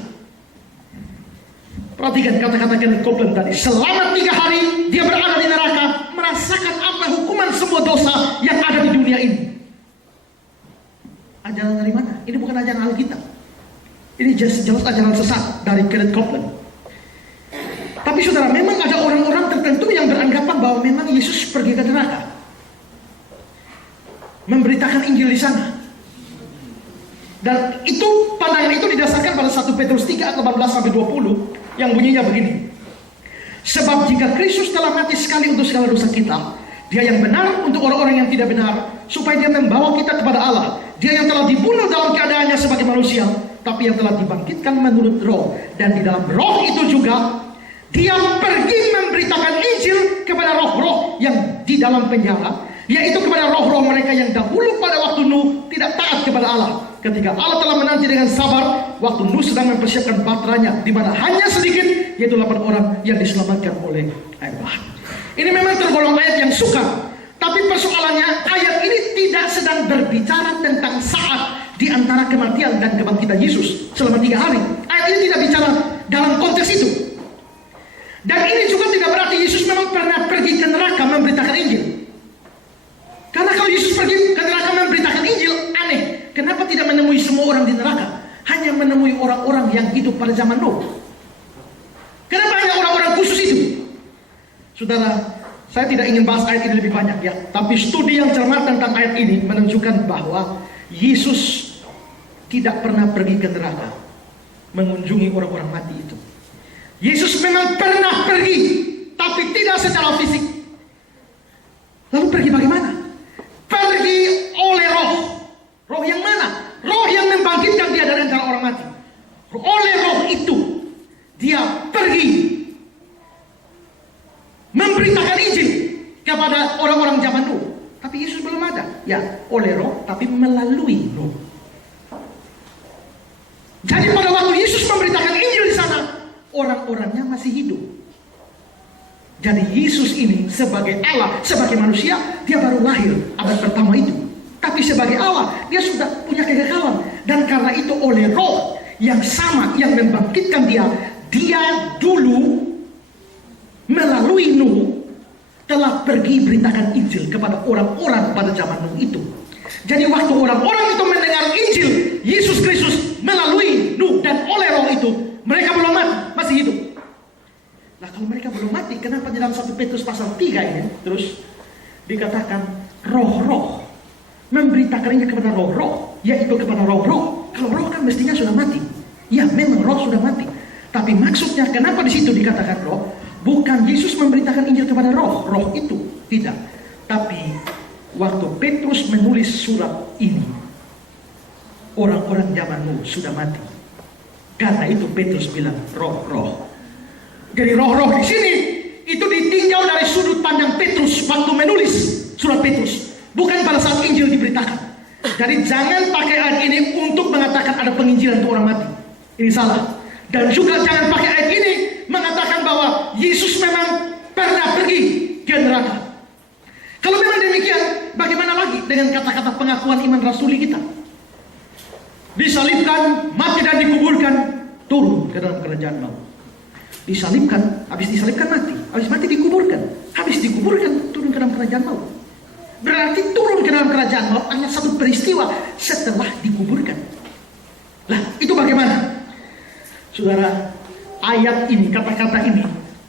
Perhatikan kata-kata Kenneth Copeland tadi. Selama 3 hari dia berada di neraka, merasakan apa hukuman semua dosa yang ada di dunia ini. Ajaran dari mana? Ini bukan ajaran Alkitab. Ini jelas ajaran sesat dari Kenneth Copeland. Tapi saudara, memang ada orang-orang tertentu yang beranggapan bahwa memang Yesus pergi ke neraka, memberitakan Injil di sana. Dan itu, pandangan itu didasarkan pada 1 Petrus 3 ayat 18-20 yang bunyinya begini. "Sebab jika Kristus telah mati sekali untuk segala dosa kita, Dia yang benar untuk orang-orang yang tidak benar, supaya Dia membawa kita kepada Allah. Dia yang telah dibunuh dalam keadaannya sebagai manusia, tapi yang telah dibangkitkan menurut roh. Dan di dalam roh itu juga Dia pergi memberitakan Injil kepada roh-roh yang di dalam penjara, yaitu kepada roh-roh mereka yang dahulu pada waktu Nuh tidak taat kepada Allah. Ketika Allah telah menanti dengan sabar waktu Nuh sedang mempersiapkan baterainya, di mana hanya sedikit, yaitu 8 orang yang diselamatkan oleh air bah." Ini memang tergolong ayat yang sukar, tapi persoalannya ayat ini tidak sedang berbicara tentang saat di antara kematian dan kebangkitan Yesus selama 3 hari. Ayat ini tidak bicara dalam konteks itu. Dan ini juga tidak berarti Yesus memang pernah pergi ke neraka memberitakan Injil. waktu Yesus pergi ke neraka memberitakan Injil, aneh. Kenapa tidak menemui semua orang di neraka? Hanya menemui orang-orang yang hidup pada zaman Nuh. Kenapa hanya orang-orang khusus itu? Saudara, saya tidak ingin bahas ayat ini lebih banyak ya. Tapi studi yang cermat tentang ayat ini menunjukkan bahwa Yesus tidak pernah pergi ke neraka mengunjungi orang-orang mati itu. Yesus memang pernah pergi, tapi tidak secara fisik. Lalu pergi bagaimana? Pergi oleh roh. Roh yang mana? Roh yang membangkitkan dia dari antara orang mati. Oleh roh itu, dia pergi memberitakan Injil kepada orang-orang zaman Nuh. Tapi Yesus belum ada. Ya, oleh roh, tapi melalui roh. Jadi pada waktu Yesus memberitakan Injil di sana, orang-orangnya masih hidup. Jadi Yesus ini sebagai Allah, sebagai manusia, dia baru lahir abad pertama itu. Tapi sebagai Allah, dia sudah punya kekekalan. Dan karena itu oleh roh yang sama, yang membangkitkan dia, dia dulu melalui Nuh telah pergi beritakan Injil kepada orang-orang pada zaman Nuh itu. Jadi waktu orang-orang itu mendengar Injil Yesus Kristus melalui Nuh dan oleh roh itu, mereka belum mati, masih hidup. Nah kalau mereka belum mati, kenapa di dalam 1 Petrus pasal 3 ini terus dikatakan roh-roh memberitakan Injil kepada roh-roh, yaitu kepada roh-roh. Kalau roh kan mestinya sudah mati. Ya memang roh sudah mati. Tapi maksudnya kenapa di situ dikatakan roh? Bukan Yesus memberitakan Injil kepada roh, roh itu tidak. Tapi waktu Petrus menulis surat ini, orang-orang zaman Nuh sudah mati. Karena itu Petrus bilang roh-roh. Jadi roh-roh di sini itu ditinjau dari sudut pandang Petrus waktu menulis surat Petrus, bukan pada saat Injil diberitakan. Jadi jangan pakai ayat ini untuk mengatakan ada penginjilan untuk orang mati. Ini salah. Dan juga jangan pakai ayat ini mengatakan bahwa Yesus memang pernah pergi ke neraka. Kalau memang demikian, bagaimana lagi dengan kata-kata pengakuan iman rasuli kita? Disalibkan, mati dan dikuburkan, turun ke dalam kerajaan maut. Disalibkan, habis disalibkan mati, habis mati dikuburkan, habis dikuburkan turun ke dalam kerajaan maut. Berarti turun ke dalam kerajaan maut hanya satu peristiwa setelah dikuburkan. Lah, itu bagaimana? Saudara, ayat ini, kata-kata ini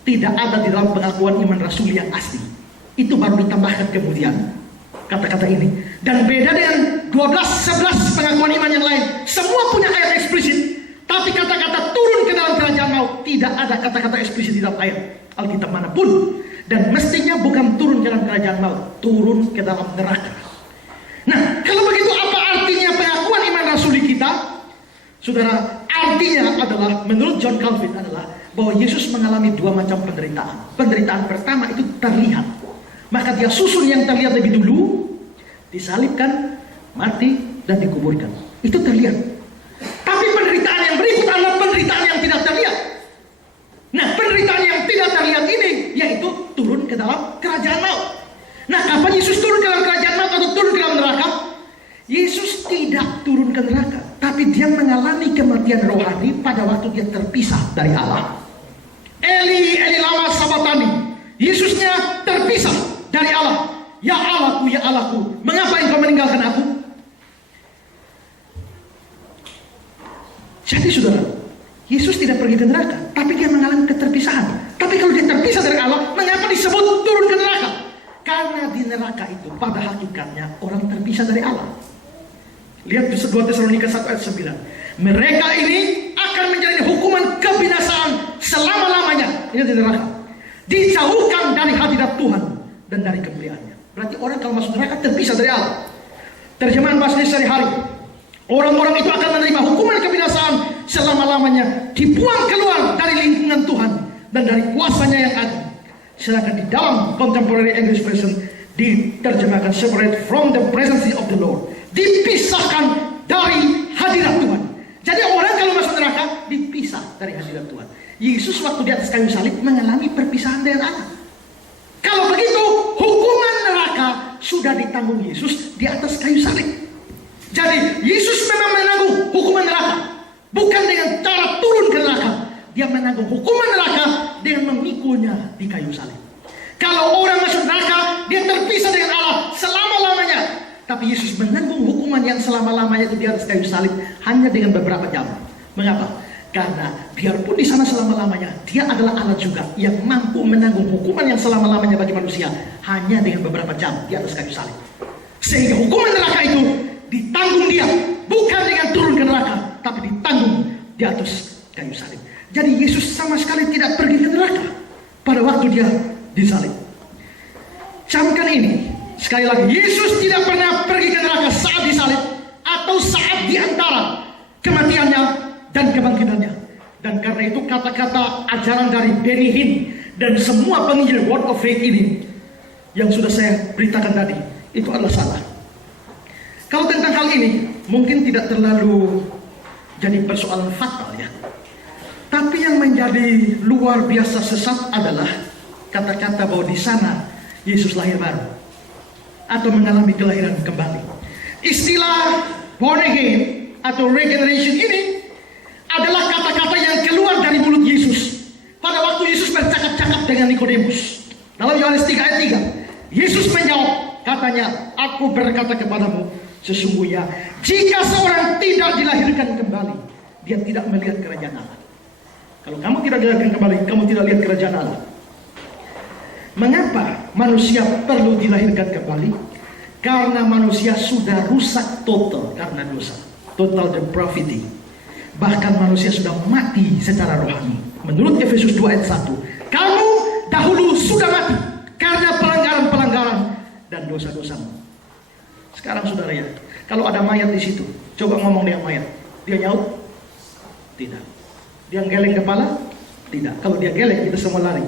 tidak ada di dalam pengakuan iman rasuli yang asli. Itu baru ditambahkan kemudian kata-kata ini. Dan beda dengan 12-11 pengakuan iman yang lain. Semua punya ayat eksplisit. Tapi kata-kata turun ke dalam kerajaan maut, tidak ada kata-kata eksplisit di dalam ayat Alkitab manapun. Dan mestinya bukan turun ke dalam kerajaan maut, turun ke dalam neraka. Nah, kalau begitu apa artinya pengakuan iman rasuli kita? Saudara, artinya adalah menurut John Calvin adalah bahwa Yesus mengalami dua macam penderitaan. Penderitaan pertama itu terlihat. Maka dia susun yang terlihat lebih dulu, disalibkan, mati, dan dikuburkan. Itu terlihat. Tapi penderitaan yang berikut adalah penderitaan yang tidak terlihat. Nah, penderitaan yang tidak terlihat ini yaitu turun ke dalam kerajaan maut. Nah, kapan Yesus turun ke dalam kerajaan maut atau turun ke dalam neraka? Yesus tidak turun ke neraka, tapi dia mengalami kematian rohani pada waktu dia terpisah dari Allah. Eli, Eli lama sabatani. Yesusnya terpisah dari Allah. Ya Allahku, mengapa engkau meninggalkan aku? Jadi saudara, Yesus tidak pergi ke neraka, tapi dia mengalami keterpisahan. Tapi kalau dia terpisah dari Allah, mengapa disebut turun ke neraka? Karena di neraka itu pada hakikatnya orang terpisah dari Allah. Lihat 2 Tesalonika 1 ayat 9. Mereka ini akan menjalani hukuman kebinasaan selama-lamanya. Ini di neraka. Dijauhkan dari hadirat Tuhan dan dari kemuliaannya. Berarti orang kalau masuk neraka terpisah dari Allah. Terjemahan bahasa Indonesia sehari-hari. Orang-orang itu akan menerima hukuman kebinasaan selama-lamanya. Dibuang keluar dari lingkungan Tuhan dan dari kuasanya yang agung. Sedangkan di dalam Contemporary English Version diterjemahkan separate from the presence of the Lord. Dipisahkan dari hadirat Tuhan. Jadi orang kalau masuk neraka dipisah dari hadirat Tuhan. Yesus waktu di atas kayu salib mengalami perpisahan dengan Allah. Kalau begitu hukuman neraka sudah ditanggung Yesus di atas kayu salib. Jadi Yesus memang menanggung hukuman neraka, bukan dengan cara turun ke neraka. Dia menanggung hukuman neraka dengan memikulnya di kayu salib. Kalau orang masuk neraka, dia terpisah dengan Allah selama-lamanya. Tapi Yesus menanggung hukuman yang selama-lamanya itu di atas kayu salib hanya dengan beberapa jam. Mengapa? Karena biarpun di sana selama-lamanya, dia adalah Allah juga yang mampu menanggung hukuman yang selama-lamanya bagi manusia hanya dengan beberapa jam di atas kayu salib. Sehingga hukuman neraka itu ditanggung dia, bukan dengan turun ke neraka, tapi ditanggung di atas kayu salib. Jadi Yesus sama sekali tidak pergi ke neraka pada waktu dia disalib. Camkan ini, sekali lagi, Yesus tidak pernah pergi ke neraka saat disalib atau saat di antara kematiannya dan kebangkitannya. Dan karena itu kata-kata ajaran dari Benny Hinn dan semua penginjil Word of Faith ini yang sudah saya beritakan tadi, itu adalah salah. Kalau tentang hal ini mungkin tidak terlalu jadi persoalan fatal ya. Tapi yang menjadi luar biasa sesat adalah kata-kata bahwa di sana Yesus lahir baru atau mengalami kelahiran kembali. Istilah born again atau regeneration ini adalah kata-kata yang keluar dari mulut Yesus pada waktu Yesus bercakap-cakap dengan Nikodemus. Dalam Yohanes 3 ayat 3, Yesus menjawab, katanya, aku berkata kepadamu, sesungguhnya jika seorang tidak dilahirkan kembali, dia tidak melihat kerajaan Allah. Kalau kamu tidak dilahirkan kembali, kamu tidak lihat kerajaan Allah. Mengapa manusia perlu dilahirkan kembali? Karena manusia sudah rusak total karena dosa, total depravity. Bahkan manusia sudah mati secara rohani. Menurut Efesus 2 ayat 1, kamu dahulu sudah mati karena pelanggaran-pelanggaran dan dosa-dosamu. Sekarang saudara ya, kalau ada mayat di situ, coba ngomong dengan mayat. Dia nyaut? Tidak. Dia geleng kepala? Tidak. Kalau dia geleng, kita semua lari.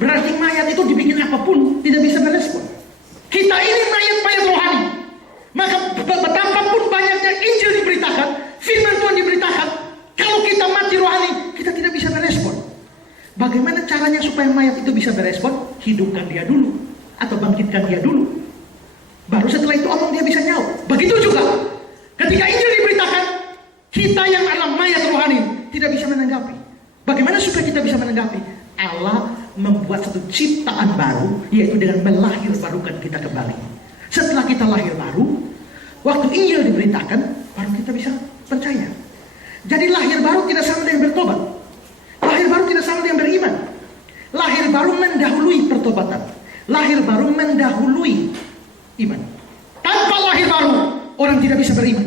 Berarti mayat itu dibikin apapun tidak bisa merespon. Kita ini mayat-mayat rohani. Maka betapapun banyaknya Injil diberitakan, firman Tuhan diberitakan, kalau kita mati rohani, kita tidak bisa merespon. Bagaimana caranya supaya mayat itu bisa merespon? Hidupkan dia dulu atau bangkitkan dia dulu. Baru setelah itu omong dia bisa nyaut. Begitu juga ketika Injil diberitakan, kita yang adalah mayat rohani tidak bisa menanggapi. Bagaimana supaya kita bisa menanggapi? Allah membuat satu ciptaan baru, yaitu dengan melahirbarukan kita kembali. Setelah kita lahir baru, waktu Injil diberitakan, baru kita bisa percaya. Jadi lahir baru tidak sama dengan bertobat. Lahir baru tidak sama dengan beriman. Lahir baru mendahului pertobatan. Lahir baru mendahului iman. Tanpa lahir baru, orang tidak bisa beriman.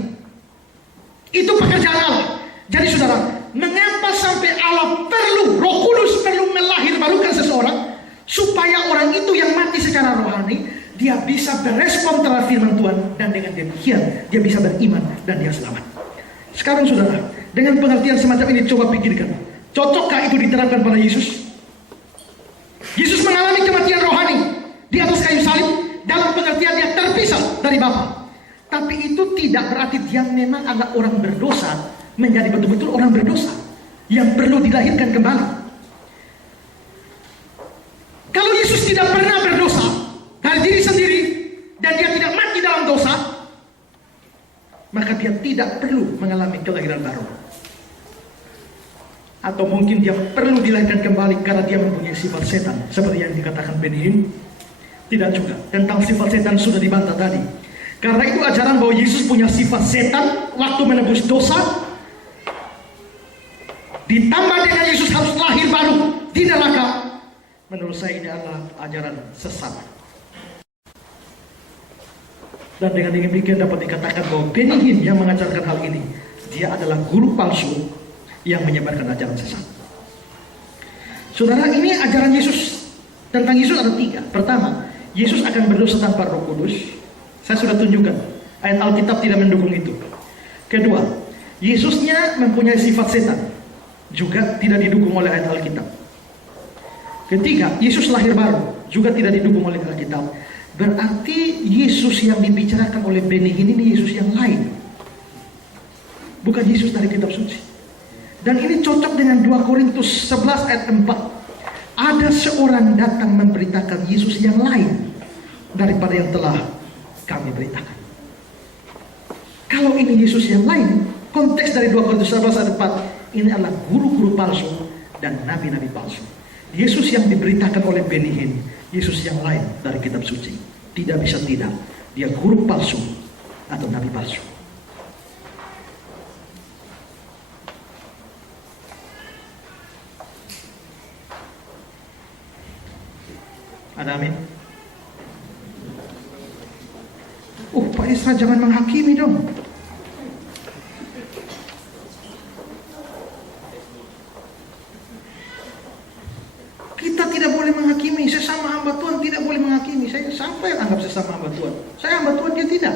Itu pekerjaan Allah. Jadi saudara, mengapa sampai Allah perlu, Roh Kudus perlu melahirbarukan seseorang supaya orang itu yang mati secara rohani dia bisa berespon terhadap firman Tuhan, dan dengan demikian dia bisa beriman dan dia selamat. Sekarang saudara, dengan pengertian semacam ini coba pikirkan, cocokkah itu diterapkan pada Yesus? Yesus mengalami kematian rohani di atas kayu salib dalam pengertian dia terpisah dari Bapa. Tapi itu tidak berarti dia memang adalah orang berdosa, menjadi betul-betul orang berdosa yang perlu dilahirkan kembali. Kalau Yesus tidak pernah berdosa dari diri sendiri dan dia tidak mati dalam dosa, maka dia tidak perlu mengalami kelahiran baru. Atau mungkin dia perlu dilahirkan kembali karena dia mempunyai sifat setan, seperti yang dikatakan Benny Hinn. Tidak juga. Tentang sifat setan sudah dibantah tadi. Karena itu ajaran bahwa Yesus punya sifat setan waktu menebus dosa, ditambah dengan Yesus harus lahir baru di neraka, menurut saya ini adalah ajaran sesat. Dan dengan demikian dapat dikatakan bahwa Benny Hinn yang mengajarkan hal ini, dia adalah guru palsu yang menyebarkan ajaran sesat. Saudara, ini ajaran Yesus. Tentang Yesus ada 3. Pertama, Yesus akan berdosa tanpa Roh Kudus. Saya sudah tunjukkan, ayat Alkitab tidak mendukung itu. Kedua, Yesusnya mempunyai sifat setan, juga tidak didukung oleh ayat Alkitab. Ketiga, Yesus lahir baru, juga tidak didukung oleh Alkitab. Berarti Yesus yang dibicarakan oleh Benny Hinn ini Yesus yang lain, bukan Yesus dari kitab suci. Dan ini cocok dengan 2 Korintus 11 ayat 4. Ada seorang datang memberitakan Yesus yang lain daripada yang telah kami beritakan. Kalau ini Yesus yang lain, konteks dari 2 Korintus 11 ayat 4, ini adalah guru-guru palsu dan nabi-nabi palsu. Yesus yang diberitakan oleh Benny Hinn, Yesus yang lain dari kitab suci. Tidak bisa tidak. Dia guru palsu atau nabi palsu. Ada amin? Pak Isra jangan menghakimi dong. Kita tidak boleh menghakimi. Sesama hamba Tuhan tidak boleh menghakimi. Siapa yang anggap sesama hamba Tuhan? Saya hamba Tuhan, dia tidak.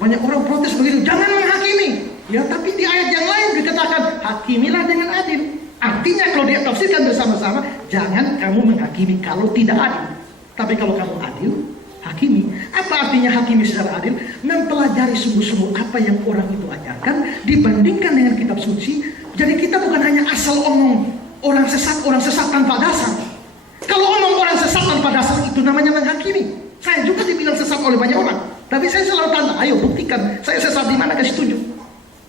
Banyak orang protes begitu, jangan menghakimi. Ya, tapi di ayat yang lain dikatakan, hakimilah dengan adil. Artinya kalau dia tafsirkan bersama-sama, jangan kamu menghakimi kalau tidak adil. Tapi kalau kamu adil, hakimi. Apa artinya hakimi secara adil? Mempelajari sungguh-sungguh apa yang orang itu ajarkan, dibandingkan dengan kitab suci. Jadi kita bukan hanya asal omong orang sesat tanpa dasar. Kalau omong orang sesat tanpa dasar itu namanya menghakimi. Saya juga dibilang sesat oleh banyak orang. Tapi saya selalu tanya, ayo buktikan saya sesat di mana, kasih tunjuk.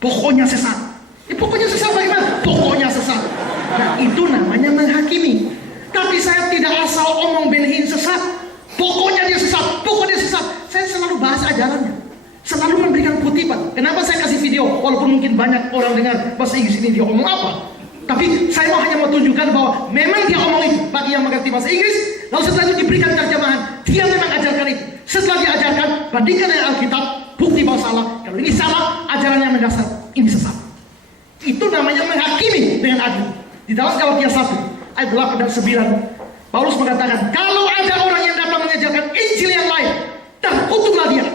Pokoknya sesat. Pokoknya sesat bagaimana? Pokoknya sesat. Nah, itu namanya menghakimi. Tapi saya tidak asal omong benhin sesat. Pokoknya dia sesat, pokoknya dia sesat. Saya selalu bahas ajarannya. Selalu memberikan kutipan. Kenapa saya kasih video? Walaupun mungkin banyak orang dengar bahasa Inggris ini dia omong apa. Tapi saya hanya mau tunjukkan bahwa memang dia omong itu. Bagi yang mengerti bahasa Inggris, lalu setelah itu diberikan terjemahan. Dia memang ajarkan itu. Setelah diajarkan, bandingkan dengan Alkitab, bukti bahwa salah. Kalau ini salah, ajarannya mendasar. Ini sesat. Itu namanya menghakimi dengan adil. Di dalam Galatia 1 ayat 8 dan 9, Paulus mengatakan, kalau ada orang yang datang mengajarkan Injil yang lain, terkutuklah dia.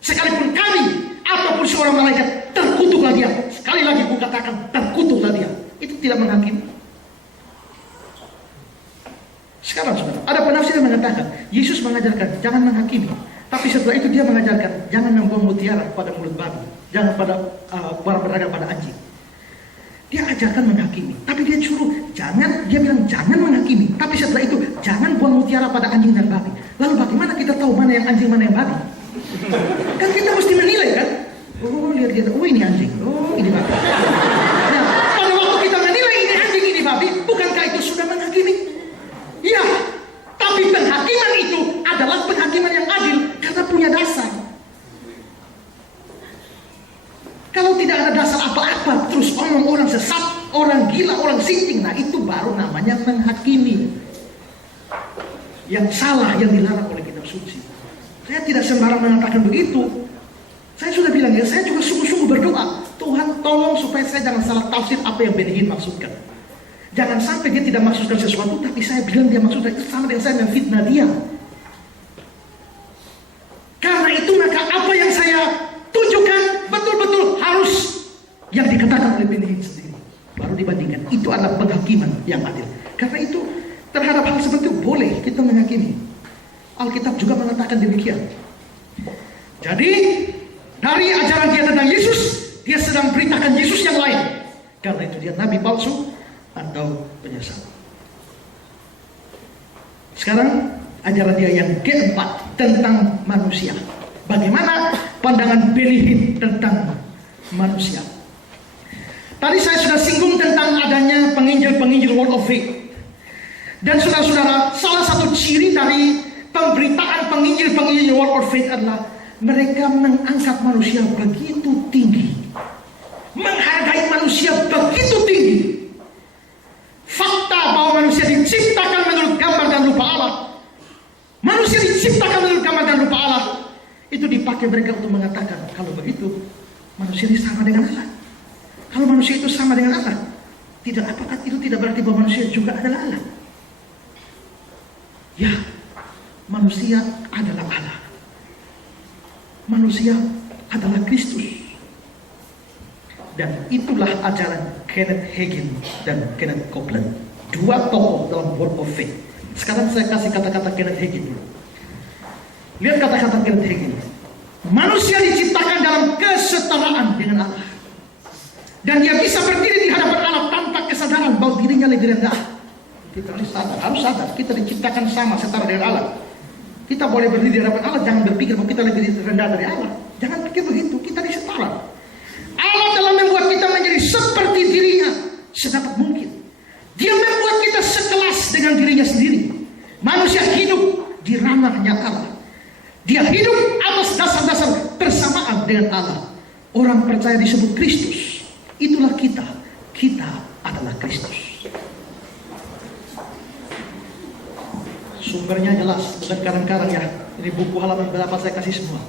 Sekalipun kami ataupun seorang malaikat, terkutuklah dia. Sekali lagi aku katakan, terkutuklah dia. Itu tidak menghakimi. Sekarang saudara, ada penafsir yang mengatakan Yesus mengajarkan jangan menghakimi. Tapi setelah itu dia mengajarkan jangan membuang mutiara pada mulut babi, jangan pada berdagang pada anjing. Dia ajarkan menghakimi, tapi dia dia bilang jangan menghakimi. Tapi setelah itu jangan buang mutiara pada anjing dan babi. Lalu bagaimana kita tahu mana yang anjing mana yang babi? Kan kita mesti menilai kan? Oh lihat, oh ini anjing, oh ini babi. Nah, pada waktu kita menilai ini anjing ini babi, bukankah itu sudah menghakimi? Iya, tapi penghakiman itu adalah penghakiman yang adil karena punya dasar. Kalau tidak ada dasar apa-apa, terus omong orang sesat, orang gila, orang sinting, nah itu baru namanya menghakimi. Yang salah, yang dilarang oleh kitab suci. Saya tidak sembarang mengatakan begitu. Saya sudah bilang ya, saya juga sungguh-sungguh berdoa, Tuhan tolong supaya saya jangan salah tafsir apa yang Ben Hinn maksudkan. Jangan sampai dia tidak maksudkan sesuatu, tapi saya bilang dia maksudkan itu sama dengan saya memfitnah dia. Karena itu maka apa yang saya tunjukkan betul-betul harus yang dikatakan oleh Ben Hinn sendiri. Baru dibandingkan. Itu adalah penghakiman yang adil. Karena itu terhadap hal seperti itu boleh kita menghakimi. Alkitab juga mengatakan demikian. Jadi dari ajaran dia tentang Yesus, dia sedang beritakan Yesus yang lain. Karena itu dia nabi palsu atau penyesat. Sekarang ajaran dia yang keempat tentang manusia. Bagaimana pandangan Ben Hinn tentang manusia? Tadi saya sudah singgung tentang adanya penginjil-penginjil Word of Faith. Dan saudara-saudara, salah satu ciri dari pemberitaan penginjil-penginjil Word of Faith adalah mereka mengangkat manusia begitu tinggi, menghargai manusia begitu tinggi. Fakta bahwa manusia diciptakan menurut gambar dan rupa Allah, manusia diciptakan menurut gambar dan rupa Allah, itu dipakai mereka untuk mengatakan kalau begitu manusia ini sama dengan Allah. Kalau manusia itu sama dengan Allah, apakah itu tidak berarti bahwa manusia juga adalah Allah? Ya, manusia adalah Allah. Manusia adalah Kristus. Dan itulah ajaran Kenneth Hagin dan Kenneth Copeland, dua tokoh dalam Word of Faith. Sekarang saya kasih kata-kata Kenneth Hagin dulu. Lihat kata-kata Kenneth Hagin. Manusia diciptakan dalam kesetaraan dengan Allah, dan dia bisa berdiri di hadapan Allah tanpa kesadaran bahwa dirinya lebih rendah. Kita harus sadar, kita diciptakan sama, setara dengan Allah. Kita boleh berdiri di hadapan Allah, jangan berpikir bahwa kita lebih rendah dari Allah. Jangan pikir begitu, kita disetara. Allah telah membuat kita menjadi seperti dirinya sedapat mungkin. Dia membuat kita sekelas dengan dirinya sendiri. Manusia hidup di ranahnya Allah. Dia hidup atas dasar-dasar bersamaan dengan Allah. Orang percaya disebut Kristus. Itulah kita. Kita adalah Kristus. Sumbernya jelas, bukan karang-karang ya. Ini buku halaman berapa saya kasih semua.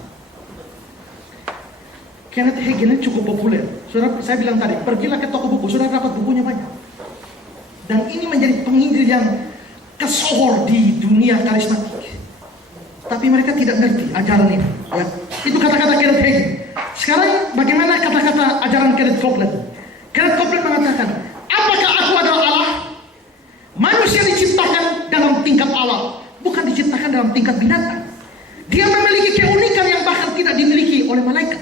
Kenneth Hagin ini cukup populer. Saudara, saya bilang tadi, pergilah ke toko buku, saudara dapat bukunya banyak. Dan ini menjadi penginjil yang kesohor di dunia karismatik. Tapi mereka tidak ngerti ajaran ini. Ya. Itu kata-kata Kenneth Hagin. Sekarang bagaimana kata-kata ajaran Kenneth Copeland? Kenneth Copeland mengatakan, apakah aku adalah Allah? Manusia diciptakan dalam tingkat Allah, bukan diciptakan dalam tingkat binatang. Dia memiliki keunikan yang bahkan tidak dimiliki oleh malaikat.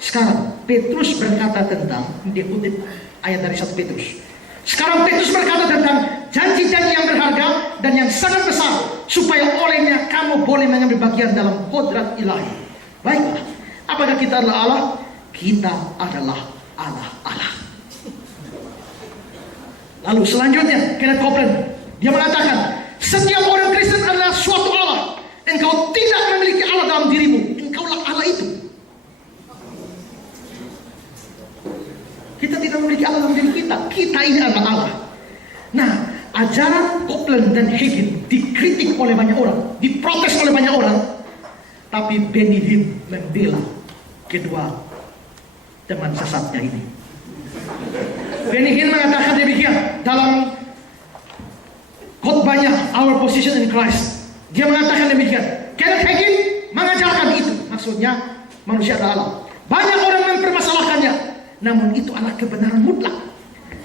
Sekarang Petrus berkata tentang, dia kutip ayat dari 1 Petrus. Sekarang Petrus berkata tentang janji-janji yang berharga dan yang sangat besar, supaya olehnya kamu boleh mengambil bagian dalam kodrat ilahi. Baiklah, apakah kita adalah Allah? Kita adalah Allah. Lalu selanjutnya Kenneth Copeland, dia mengatakan, setiap orang Kristen adalah suatu Allah. Engkau tidak memiliki Allah dalam dirimu, engkaulah Allah itu. Kita tidak memiliki Allah dalam diri kita. Kita ini adalah Allah. Nah, ajaran Copeland dan Hagin dikritik oleh banyak orang, diprotes oleh banyak orang. Tapi Benny Hinn membela kedua teman sesatnya ini. Benny Hinn mengatakan demikian dalam khotbahnya Our Position in Christ. Dia mengatakan demikian. Kenneth Hagin mengajarkan itu. Maksudnya manusia adalah Allah. Banyak orang mempermasalahkannya, namun itu adalah kebenaran mutlak.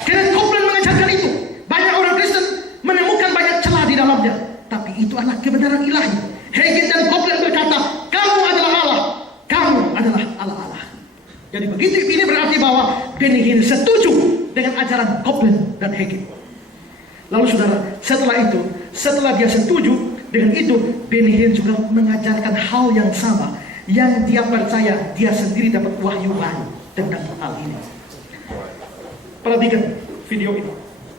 Kenneth Copeland mengajarkan itu. Banyak orang Kristen menemukan banyak celah di dalamnya, tapi itu adalah kebenaran ilahi. Hagin dan Copeland berkata, kamu adalah Allah. Kamu adalah Allah. Jadi begitu ini berarti bahwa Benny Hinn setuju dengan ajaran Copeland dan Hagin. Lalu saudara, setelah dia setuju dengan itu, Benny Hinn juga mengajarkan hal yang sama, yang dia percaya dia sendiri dapat wahyu baru tentang hal ini. Perhatikan video ini.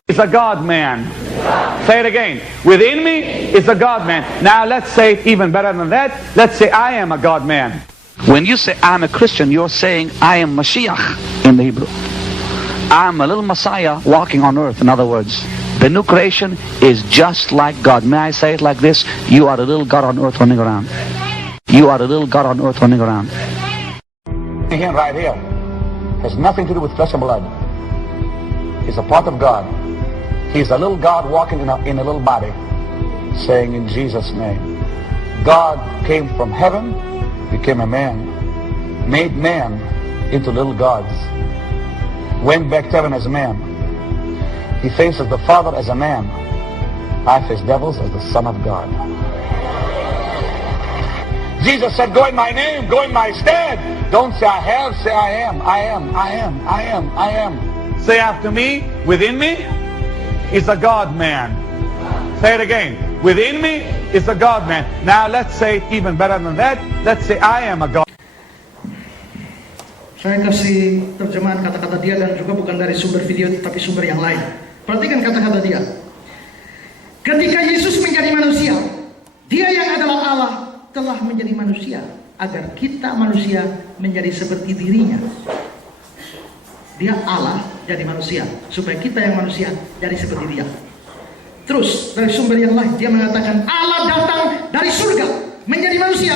Is a God-man. Say it again. Within me is a God-man. Now let's say it even better than that. Let's say I am a God-man. When you say I'm a Christian, you're saying I am Mashiach in the Hebrew. I'm a little Messiah walking on earth, in other words. The new creation is just like God. May I say it like this? You are a little God on earth running around. You are a little God on earth running around. Him right here has nothing to do with flesh and blood. He's a part of God. He's a little God walking in a little body, saying in Jesus' name. God came from heaven, became a man, made man into little gods, went back to heaven as a man. He faces the Father as a man. I face devils as the Son of God. Jesus said, go in my name, go in my stead. Don't say I have, say I am, I am, I am, I am, I am. Say after me, within me is a God-man. Say it again. Within me is a God-man. Now let's say it even better than that. Let's say I am a God. Saya kasih terjemahan kata-kata dia dan juga bukan dari sumber video tapi sumber yang lain. Perhatikan kata-kata dia. Ketika Yesus menjadi manusia, dia yang adalah Allah telah menjadi manusia agar kita manusia menjadi seperti dirinya. Dia Allah jadi manusia supaya kita yang manusia jadi seperti dia. Terus dari sumber yang lain dia mengatakan Allah datang dari surga menjadi manusia,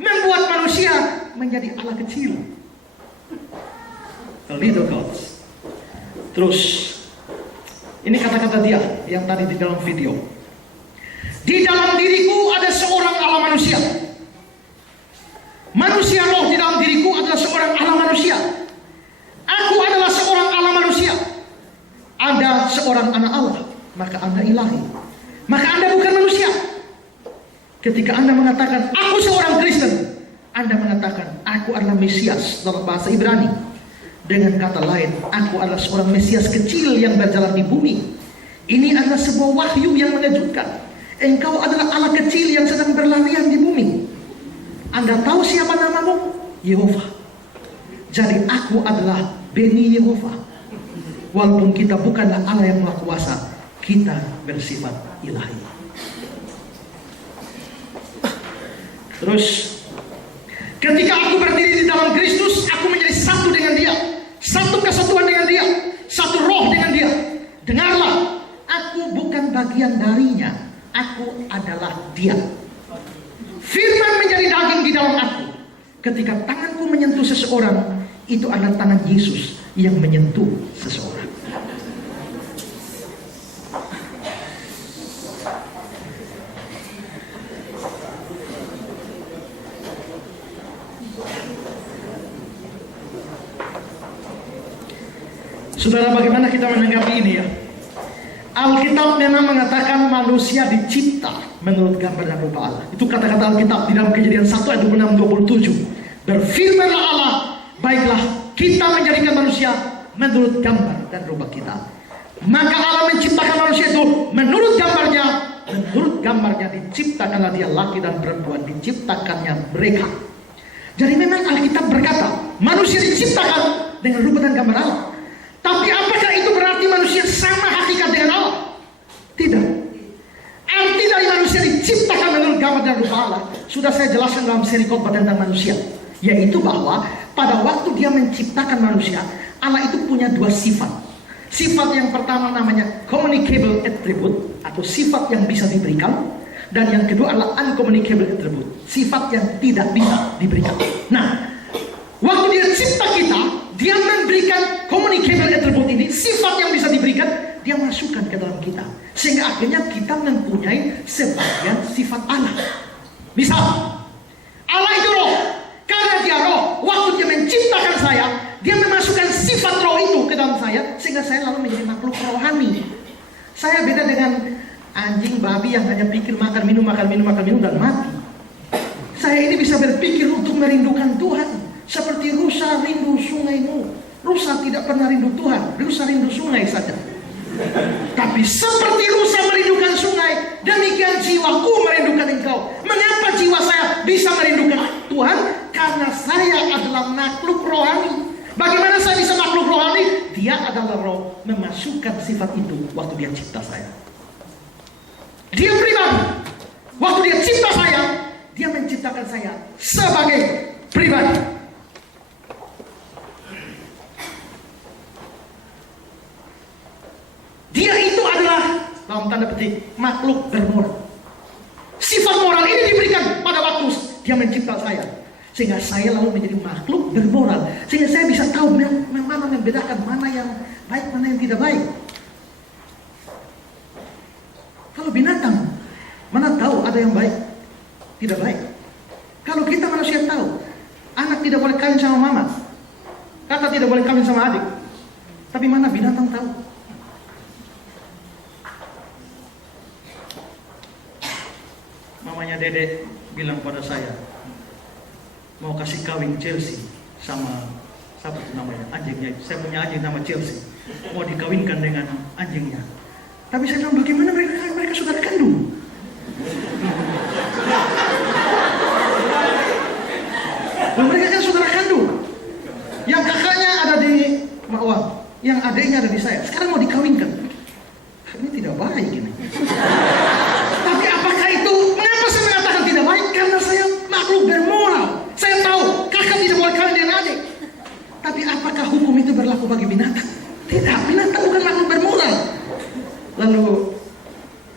membuat manusia menjadi Allah kecil. The little gods. Terus ini kata-kata dia yang tadi di dalam video. Di dalam diriku ada seorang Allah manusia. Manusia roh di dalam diriku adalah seorang Allah manusia. Aku adalah seorang Allah manusia. Anda seorang anak Allah, maka Anda ilahi. Maka Anda bukan manusia. Ketika Anda mengatakan aku seorang Kristen, Anda mengatakan aku adalah Mesias dalam bahasa Ibrani. Dengan kata lain, aku adalah seorang Mesias kecil yang berjalan di bumi. Ini adalah sebuah wahyu yang mengejutkan. Engkau adalah Allah kecil yang sedang berlarian di bumi. Anda tahu siapa namamu? Yehova. Jadi aku adalah Beni Yehova. Walaupun kita bukanlah Allah yang Maha Kuasa, kita bersifat ilahi. Terus, ketika aku berdiri di dalam Kristus, aku menjadi satu dengan Dia, satu kesatuan dengan Dia, satu roh dengan Dia. Dengarlah, aku bukan bagian darinya, aku adalah Dia. Firman menjadi daging di dalam aku. Ketika tanganku menyentuh seseorang, itu adalah tangan Yesus yang menyentuh seseorang. Saudara, bagaimana kita menanggapi ini ya? Alkitab memang mengatakan manusia dicipta menurut gambar dan rupa Allah. Itu kata-kata Alkitab di dalam Kejadian 1 ayat 26-27. Berfirmanlah Allah, baiklah kita menjadikan manusia menurut gambar dan rupa kita. Maka Allah menciptakan manusia itu menurut gambarnya diciptakanlah dia, laki dan perempuan diciptakannya mereka. Jadi memang Alkitab berkata manusia diciptakan dengan rupa dan gambar Allah. Tapi apakah itu berarti manusia sama hakikat dengan Allah? Tidak. Arti dari manusia diciptakan menurut gambar dan rupa Allah sudah saya jelaskan dalam seri khotbah tentang manusia, yaitu bahwa pada waktu Dia menciptakan manusia, Allah itu punya dua sifat. Sifat yang pertama namanya communicable attribute, atau sifat yang bisa diberikan, dan yang kedua adalah uncommunicable attribute, sifat yang tidak bisa diberikan. Nah, waktu Dia cipta kita, Dia memberikan communicable attribute ini, sifat yang bisa diberikan, Dia masukkan ke dalam kita, sehingga akhirnya kita mempunyai sebagian sifat Allah. Misal, Allah itu roh. Karena Dia roh, waktu Dia menciptakan saya, Dia memasukkan sifat roh itu ke dalam saya, sehingga saya lalu menjadi makhluk rohani. Saya beda dengan anjing, babi yang hanya pikir makan minum dan mati. Saya ini bisa berpikir untuk merindukan Tuhan, seperti rusa rindu sungaimu. Rusa tidak pernah rindu Tuhan, rusa rindu sungai saja. Tapi seperti rusa merindukan sungai, demikian jiwaku merindukan engkau. Mengapa jiwa saya bisa merindukan Tuhan? Karena saya adalah makhluk rohani. Bagaimana saya bisa makhluk rohani? Dia adalah roh, memasukkan sifat itu waktu Dia cipta saya. Dia pribadi, waktu Dia cipta saya, Dia menciptakan saya sebagai pribadi. Dia itu adalah, dalam tanda petik, makhluk bermoral. Sifat moral ini diberikan pada waktu Dia mencipta saya, sehingga saya lalu menjadi makhluk bermoral, sehingga saya bisa tahu mana membedakan mana yang baik, mana yang tidak baik. Kalau binatang, mana tahu ada yang baik, tidak baik. Kalau kita manusia tahu, anak tidak boleh kawin sama mama, kakak tidak boleh kawin sama adik. Tapi mana binatang tahu? Mamanya Dede bilang pada saya, mau kasih kawin Chelsea sama siapa namanya, anjingnya. Saya punya anjing nama Chelsea, mau dikawinkan dengan anjingnya. Tapi saya bilang, bagaimana mereka saudara kandung? Mereka kan saudara kandung. Yang kakaknya ada di Mawang, yang adiknya ada di saya. Sekarang mau dikawinkan. Ini tidak baik ini. Tapi apakah itu, mengapa saya mengatakan tidak baik? Karena saya makhluk bermoral. Saya tahu kakak tidak boleh kawin dengan adik. Tapi apakah hukum itu berlaku bagi binatang? Tidak, binatang bukan makhluk bermoral. Lalu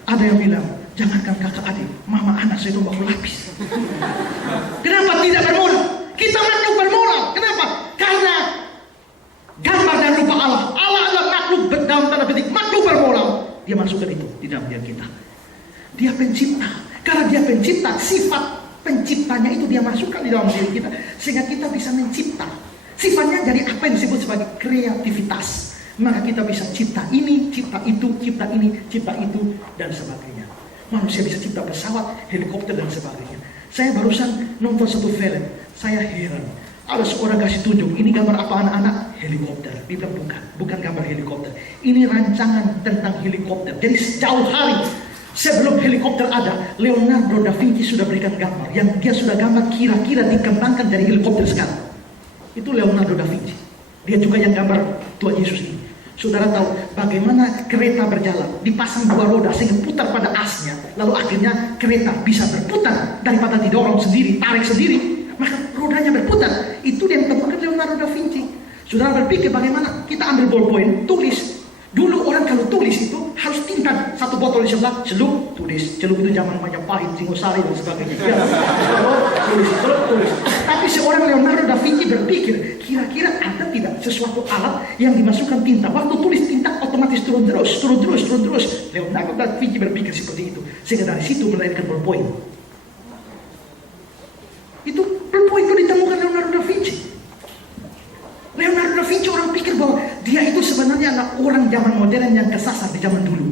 ada yang bilang, jangankan kakak adik, mama anak saya itu baku lapis. Kenapa tidak bermoral? Kita makhluk bermoral. Kenapa? Karena gambar dan rupa Allah. Allah adalah makhluk dalam tanda petik, makhluk bermoral. Dia masukkan itu di dalam diri kita. Dia pencipta. Karena Dia pencipta, sifat penciptanya itu Dia masukkan di dalam diri kita, sehingga kita bisa mencipta. Sifatnya jadi apa yang disebut sebagai kreativitas. Maka kita bisa cipta ini, cipta itu, cipta ini, cipta itu, dan sebagainya. Manusia bisa cipta pesawat, helikopter, dan sebagainya. Saya barusan nonton satu film, saya heran. Ada seorang kasih tunjuk, ini gambar apa anak-anak? Helikopter. Dia bilang bukan gambar helikopter. Ini rancangan tentang helikopter. Jadi sejauh hari sebelum helikopter ada, Leonardo da Vinci sudah berikan gambar, yang dia sudah gambar kira-kira dikembangkan dari helikopter sekarang. Itu Leonardo da Vinci. Dia juga yang gambar Tuhan Yesus ini. Saudara tahu bagaimana kereta berjalan, dipasang 2 roda sehingga putar pada asnya, lalu akhirnya kereta bisa berputar daripada didorong sendiri, tarik sendiri, maka rodanya berputar. Itu yang ditemukan Leonardo da Vinci. Saudara berpikir bagaimana kita ambil ballpoint, tulis. Dulu orang kalau tulis itu harus tinta, 1 botol di sebelah, celup, tulis. Celup itu zaman Majapahit, Singosari dan sebagainya. Ya, tulis. Tapi seorang Leonardo da Vinci berpikir, kira-kira ada tidak sesuatu alat yang dimasukkan tinta? Waktu tulis tinta otomatis turun terus. Leonardo da Vinci berpikir seperti itu. Sehingga dari situ melahirkan ballpoint. Ballpoint itu ditemukan Leonardo da Vinci. Leonardo da Vinci orang pikir bahwa dia itu sebenarnya adalah orang zaman modern yang kesasar di zaman dulu.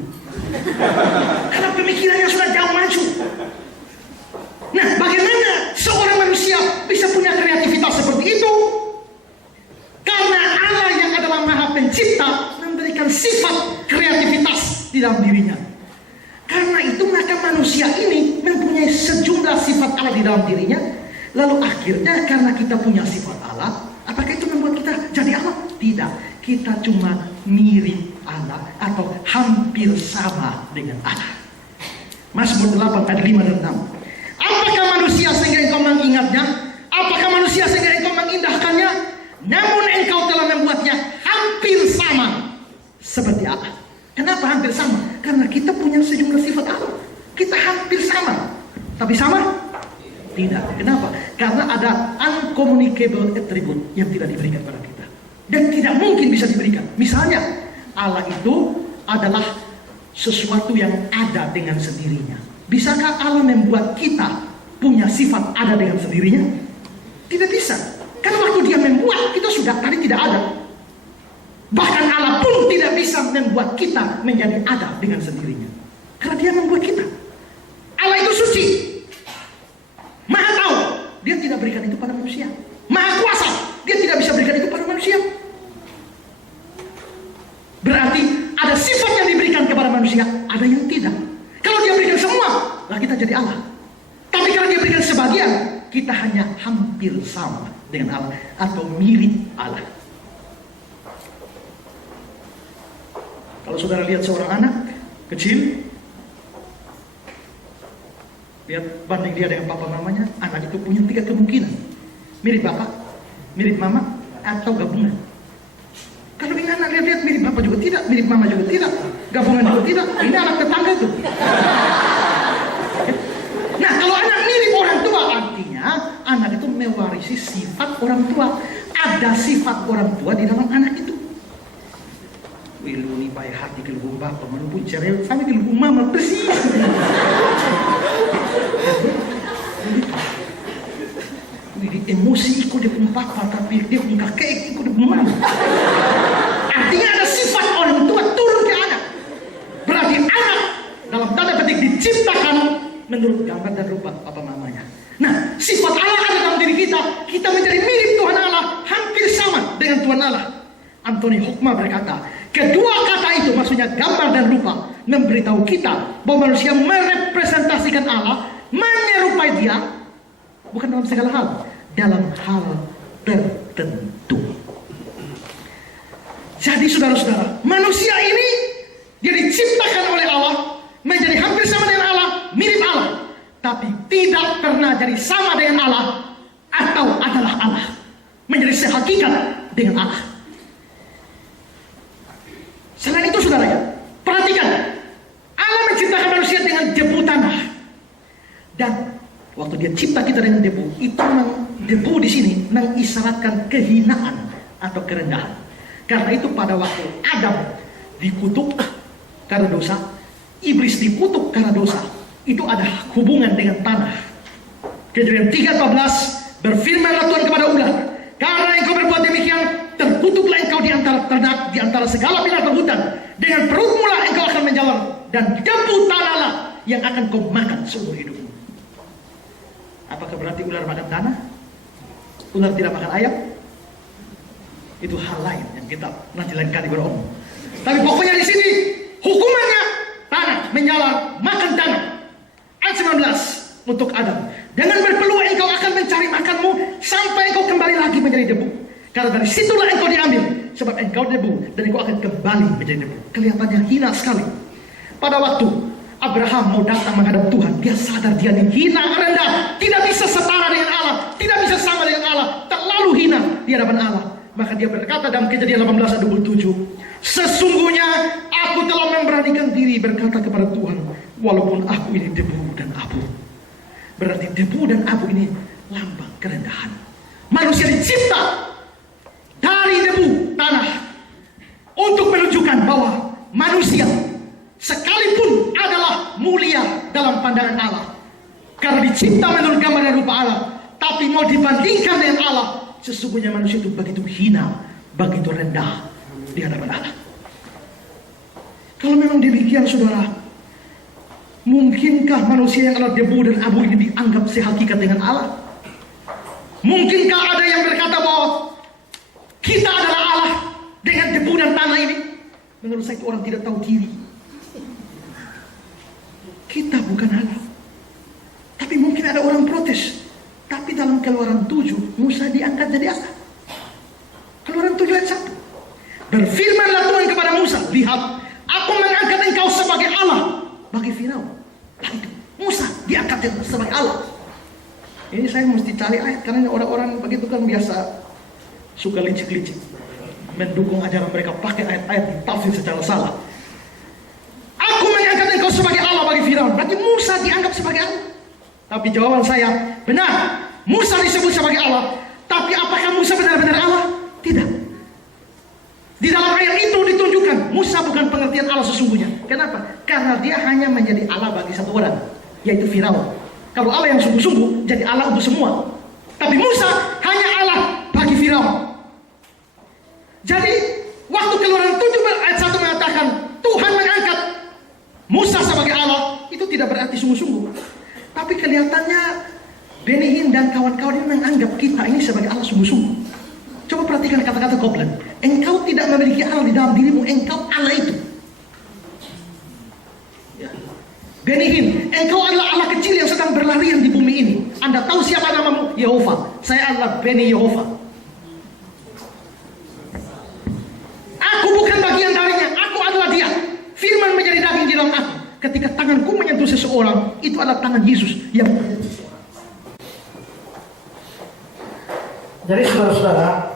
Karena pemikirannya sudah jauh maju. Nah, bagaimana seorang manusia bisa punya kreativitas seperti itu? Karena Allah yang adalah Maha Pencipta memberikan sifat kreativitas di dalam dirinya. Karena itu maka manusia ini mempunyai sejumlah sifat Allah di dalam dirinya. Lalu akhirnya karena kita punya sifat Allah, apakah itu membuat kita jadi Allah? Tidak. Kita cuma mirip Allah atau hampir sama dengan Allah. Mazmur 8 ayat 5 dan 6. Apakah manusia sehingga engkau mengingatnya? Apakah manusia sehingga engkau mengindahkannya? Namun engkau telah membuatnya hampir sama seperti Allah. Kenapa hampir sama? Karena kita punya sejumlah sifat Allah. Kita hampir sama. Tapi sama? Tidak. Kenapa? Karena ada uncommunicable attribute yang tidak diberikan pada kita. Dan tidak mungkin bisa diberikan. Misalnya, Allah itu adalah sesuatu yang ada dengan sendirinya. Bisakah Allah membuat kita punya sifat ada dengan sendirinya? Tidak bisa. Karena waktu dia membuat, kita sudah tadi tidak ada. Bahkan Allah pun tidak bisa membuat kita menjadi ada dengan sendirinya. Karena dia membuat kita. Allah itu suci. Maha tahu. Dia tidak berikan itu pada manusia. Maha kuasa. Dia tidak bisa berikan itu pada manusia. Berarti ada sifat yang diberikan kepada manusia, ada yang tidak. Kalau dia berikan semua, lah kita jadi Allah. Tapi kalau dia berikan sebagian, kita hanya hampir sama dengan Allah atau mirip Allah. Kalau saudara lihat seorang anak kecil, lihat banding dia dengan papa mamanya, anak itu punya 3 kemungkinan. Mirip bapak, mirip mama, atau gabungan. Kalau ini anak lihat-lihat mirip bapak juga tidak, mirip mama juga tidak, gabungan juga tidak, ini anak tetangga itu. Nah, kalau anak mirip orang tua, artinya anak itu mewarisi sifat orang tua. Ada sifat orang tua di dalam anak itu. Wiluni baik hati ke lubung bapak, menubui cerai sampai ke lubung mama, persis. Jadi emosi ikut dia pun papa, tapi dia pun kakek ikut dia pun mama. Artinya ada sifat orang tua turun ke anak. Berarti anak dalam tanda petik diciptakan menurut gambar dan rupa papa mamanya. Nah, sifat Allah ada dalam diri kita. Kita menjadi mirip Tuhan Allah, hampir sama dengan Tuhan Allah. Anthony Hoekma berkata, kedua kata itu maksudnya gambar dan rupa memberitahu kita bahwa manusia merepresentasikan Allah, menyerupai dia, bukan dalam segala hal, dalam hal tertentu. Jadi saudara-saudara, manusia ini dia diciptakan oleh Allah, menjadi hampir sama dengan Allah, mirip Allah, tapi tidak pernah jadi sama dengan Allah atau adalah Allah, menjadi sehakikat dengan Allah. Selain itu saudara ya, perhatikan, Allah menciptakan manusia dengan debu tanah. Dan waktu dia cipta kita dengan debu, itu debu di sini mengisyaratkan kehinaan atau kerendahan. Karena itu pada waktu Adam dikutuk karena dosa, iblis dikutuk karena dosa, itu ada hubungan dengan tanah. Kejadian 3:14, berfirmanlah Tuhan kepada ular, karena engkau berbuat demikian, terkutuklah engkau di antara ternak, di antara segala binatang hutan. Dengan perutmu lah engkau akan menjalar, dan debu tanahlah yang akan kau makan seumur hidupmu. Apakah berarti ular makan tanah? Ular tidak makan ayam? Itu hal lain yang kita nanti lain kali beromong. Tapi pokoknya di sini hukumannya tanah, menjalar, makan tanah. Ayat 19 untuk Adam. Dengan berpeluh engkau akan mencari makanmu sampai engkau kembali lagi menjadi debu. Karena dari situlah engkau diambil, sebab engkau debu dan engkau akan kembali menjadi debu. Kelihatannya hina sekali. Pada waktu Abraham mau datang menghadap Tuhan, dia sadar dia ini hina, rendah, tidak bisa setara dengan Allah, tidak bisa sama dengan Allah, terlalu hina di hadapan Allah. Maka dia berkata dalam Kejadian 18:27, sesungguhnya aku telah memberanikan diri berkata kepada Tuhan, walaupun aku ini debu dan abu. Berarti debu dan abu ini lambang kerendahan. Manusia dicipta dari debu tanah untuk menunjukkan bahwa manusia sekalipun adalah mulia dalam pandangan Allah, karena dicipta menurut gambar dan rupa Allah. Tapi mau dibandingkan dengan Allah, sesungguhnya manusia itu begitu hina, begitu rendah di hadapan Allah. Kalau memang demikian, saudara, mungkinkah manusia yang adalah debu dan abu ini dianggap sehakikat dengan Allah? Mungkinkah ada yang berkata bahwa kita adalah Allah dengan debu dan tanah ini? Menurut saya itu orang tidak tahu diri. Kita bukan Allah. Tapi mungkin ada orang protes. Tapi dalam Keluaran 7, Musa diangkat jadi Allah. Keluaran 7 ayat 1. Berfirmanlah Tuhan kepada Musa, lihat, aku mengangkat engkau sebagai Allah bagi Firaun. Lalu Musa diangkat sebagai Allah. Ini saya mesti cari ayat, karena orang-orang begitu kan biasa suka licik-licik, mendukung ajaran mereka pakai ayat-ayat ditafsir secara salah. Aku mengangkat engkau sebagai Allah bagi Firaun. Berarti Musa dianggap sebagai Allah. Tapi jawaban saya, benar, Musa disebut sebagai Allah. Tapi apakah Musa benar-benar Allah? Tidak. Di dalam ayat itu ditunjukkan Musa bukan pengertian Allah sesungguhnya. Kenapa? Karena dia hanya menjadi Allah bagi satu orang, yaitu Firaun. Kalau Allah yang sungguh-sungguh jadi Allah untuk semua. Tapi Musa hanya Allah bagi Firaun. Jadi waktu Keluaran 7 ayat 1 mengatakan Tuhan mengangkat Musa sebagai Allah, itu tidak berarti sungguh-sungguh. Tapi kelihatannya Benny Hinn dan kawan-kawan ini menganggap kita ini sebagai Allah sungguh-sungguh. Coba perhatikan kata-kata Copeland. Engkau tidak memiliki Allah di dalam dirimu, engkau Allah itu. Benny Hinn, engkau adalah Allah kecil yang sedang berlarian di bumi ini. Anda tahu siapa namamu? Yehova. Saya adalah Benny Yehova. Aku bukan bagian darinya, aku adalah dia. Firman menjadi daging di dalam aku. Ketika tanganku menyentuh seseorang, itu adalah tangan Yesus yang. Jadi saudara-saudara,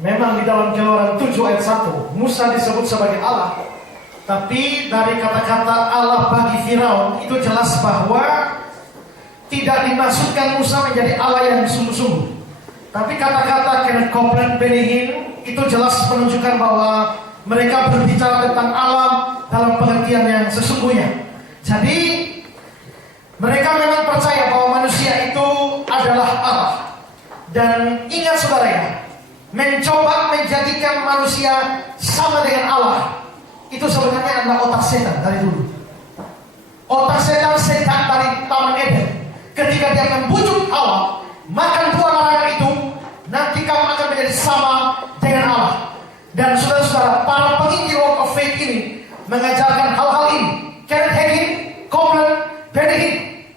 memang di dalam Keluaran 7 ayat 1 Musa disebut sebagai Allah. Tapi dari kata-kata Allah bagi Firaun, itu jelas bahwa tidak dimaksudkan Musa menjadi Allah yang sungguh-sungguh. Tapi kata-kata Kenneth Copeland, Benny Hinn, itu jelas menunjukkan bahwa mereka berbicara tentang Allah dalam pengertian yang sesungguhnya. Jadi mereka memang percaya bahwa manusia itu adalah Allah. Dan ingat saudara ya, mencoba menjadikan manusia sama dengan Allah, itu sebenarnya adalah otak setan dari dulu. Otak setan dari Taman Eden. Ketika dia membujuk Allah, makan buah larangan itu, nanti kamu akan menjadi sama dengan Allah. Dan saudara-saudara, para penginjil Walk of Faith ini mengajarkan hal-hal ini. Kenneth Hagin, Copeland, Benny Hinn,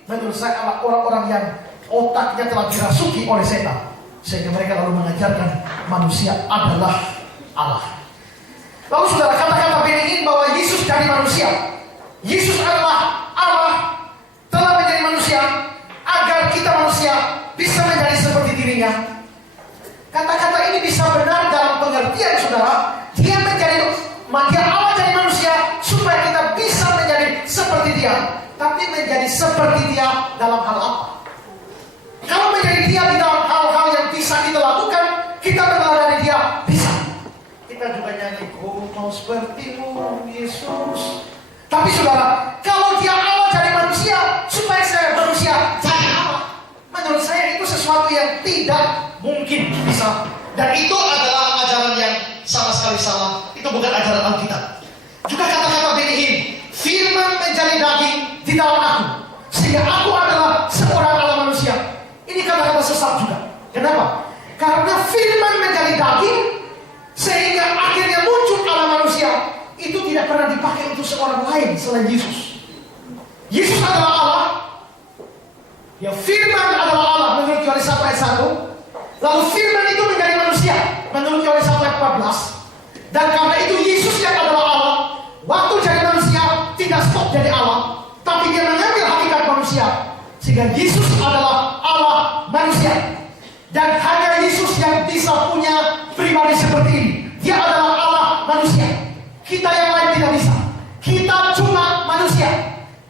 menurut saya adalah orang-orang yang otaknya telah dirasuki oleh setan, sehingga mereka lalu mengajarkan manusia adalah Allah. Lalu saudara, kata-kata Benny Hinn bahwa Yesus dari manusia, Yesus adalah Allah telah menjadi manusia agar kita manusia bisa menjadi seperti dirinya. Kata-kata ini bisa benar dalam pengertian saudara, dia Allah jadi manusia supaya kita bisa menjadi seperti dia. Tapi menjadi seperti dia dalam hal apa? Kalau menjadi dia di dalam hal-hal yang bisa kita lakukan, kita mengenal dari dia, bisa. Kita juga nyanyi, ku mau sepertimu Yesus. Tapi saudara, kalau dia Allah jadi manusia, supaya saya manusia jadi Allah, menurut saya itu sesuatu yang tidak mungkin bisa. Dan itu adalah ajaran yang sama sekali salah. Itu bukan ajaran Alkitab. Juga kata-kata Benny Hinn, firman menjadi daging di dalam aku, sehingga aku adalah seorang Allah manusia. Ini kata-kata sesat juga. Kenapa? Karena firman menjadi daging sehingga akhirnya muncul Allah manusia, itu tidak pernah dipakai untuk seorang lain selain Yesus. Yesus adalah Allah, ya firman adalah Allah menurut Yohanes 1 ayat 1. Lalu firman itu menjadi manusia. Dan karena itu Yesus yang adalah Allah, waktu jadi manusia tidak stop jadi Allah, tapi dia mengambil hakikat manusia. Sehingga Yesus adalah Allah manusia. Dan hanya Yesus yang bisa punya pribadi seperti ini. Dia adalah Allah manusia. Kita yang lain tidak bisa. Kita cuma manusia.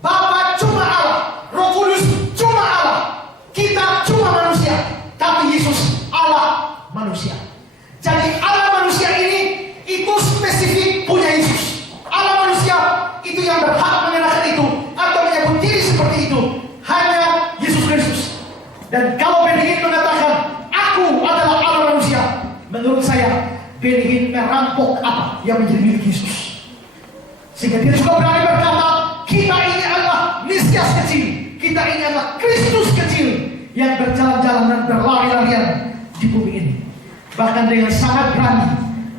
Bapa cuma Allah, Roh Kudus cuma Allah. Kita cuma manusia, tapi Yesus Allah manusia. Jadi Allah manusia ini itu spesifik punya Yesus. Allah manusia itu yang berhak mengenakan itu atau menyebut diri seperti itu hanya Yesus Kristus. Dan kalau Benny Hinn mengatakan aku adalah Allah manusia, menurut saya Benny Hinn merampok apa yang menjadi milik Yesus. Sehingga dia juga berani berkata, kita ini adalah Mesias kecil, kita ini adalah Kristus kecil yang berjalan-jalan dan berlari-larian di bumi ini. Bahkan dengan sangat berani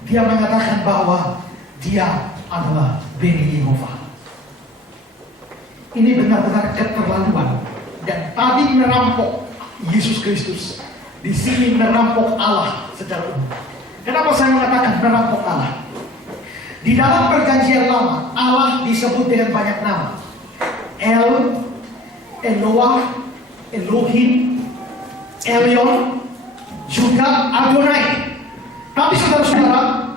dia mengatakan bahwa dia adalah Beni Yehova. Ini benar-benar keterlaluan. Dan tadi merampok Yesus Kristus, di sini merampok Allah secara umum. Kenapa saya mengatakan merampok Allah? Di dalam perjanjian lama, Allah disebut dengan banyak nama. El, Eloah, Elohim, Elyon, juga Adonai. Tapi saudara-saudara,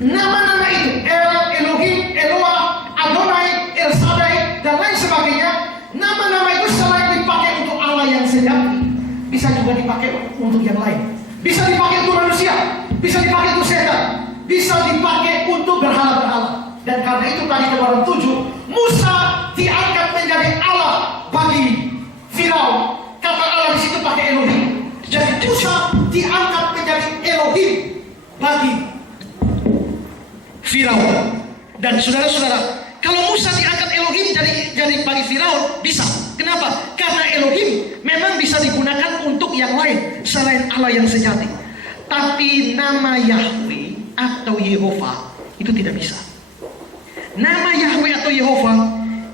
nama-nama itu, El, Elohim, Eloah, Adonai, El Shaddai, dan lain sebagainya, nama-nama itu selain dipakai untuk Allah yang sejati, bisa juga dipakai untuk yang lain. Bisa dipakai untuk manusia, bisa dipakai untuk setan, bisa dipakai untuk berhala-berhala. Dan karena itu tadi Keluaran 7, Musa diangkat menjadi Allah bagi Firaun. Kata Allah di situ pakai Elohim. Jadi Musa diangkat menjadi Elohim bagi Firaun. Dan saudara-saudara, kalau Musa diangkat Elohim jadi bagi Firaun, bisa. Kenapa? Karena Elohim memang bisa digunakan untuk yang lain selain Allah yang sejati. Tapi nama Yahweh atau Yehova itu tidak bisa. Nama Yahweh atau Yehova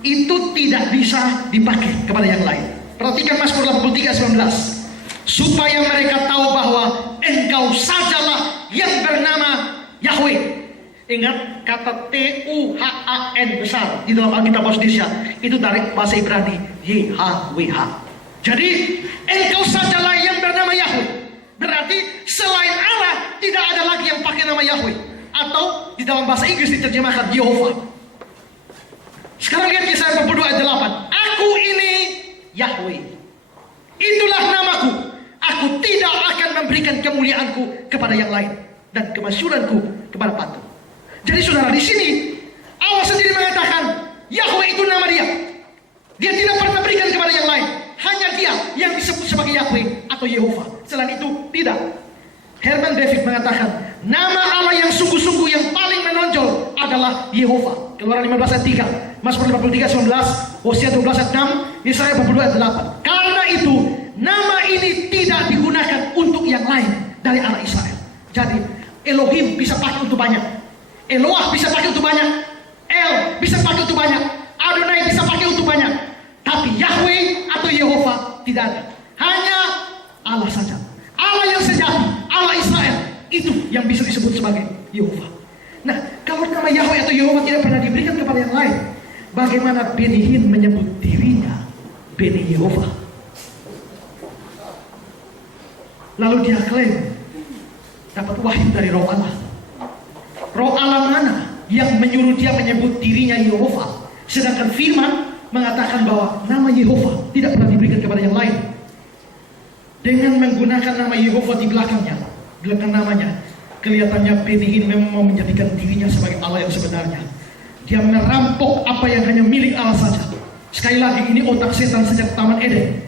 itu tidak bisa dipakai kepada yang lain. Perhatikan Mazmur 83:19. Supaya mereka tahu bahwa engkau sajalah yang bernama Yahweh. Ingat kata Tuhan besar di dalam Alkitab bahasa Indonesia itu dari bahasa Ibrani YHWH. Jadi engkau sajalah yang bernama Yahweh. Berarti selain Allah tidak ada lagi yang pakai nama Yahweh. Atau di dalam bahasa Inggris diterjemahkan Yehova. Sekarang lihat Yesaya 42 ayat 8. Aku ini Yahweh. Itulah namaku. Aku tidak akan memberikan kemuliaanku kepada yang lain dan kemasyhuranku kepada patung. Jadi saudara, di sini Allah sendiri mengatakan Yahweh itu nama dia. Dia tidak pernah berikan kepada yang lain. Hanya dia yang disebut sebagai Yahweh atau Yehova. Selain itu tidak. Herman David mengatakan nama Allah yang sungguh-sungguh yang paling menonjol adalah Yehova. Keluaran 15 ayat 3, Mazmur 53:19, Hosea 12 ayat 6, Yesaya 42 ayat 8. Karena itu nama ini tidak digunakan untuk yang lain dari anak Israel. Jadi Elohim bisa pakai untuk banyak, Eloah bisa pakai untuk banyak, El bisa pakai untuk banyak, Adonai bisa pakai untuk banyak. Tapi Yahweh atau Yehova tidak ada. Hanya Allah saja. Allah yang sejati, Allah Israel, itu yang bisa disebut sebagai Yehova. Nah, kalau nama Yahweh atau Yehova tidak pernah diberikan kepada yang lain, bagaimana Benny Hinn menyebut dirinya Beni Yehova? Lalu dia klaim dapat wahyu dari Roh Allah. Roh Allah mana yang menyuruh dia menyebut dirinya Yehova? Sedangkan firman mengatakan bahwa nama Yehova tidak pernah diberikan kepada yang lain. Dengan menggunakan nama Yehova di belakangnya, belakang namanya, kelihatannya Benny Hinn memang mau menjadikan dirinya sebagai Allah yang sebenarnya. Dia merampok apa yang hanya milik Allah saja. Sekali lagi, ini otak setan sejak Taman Eden.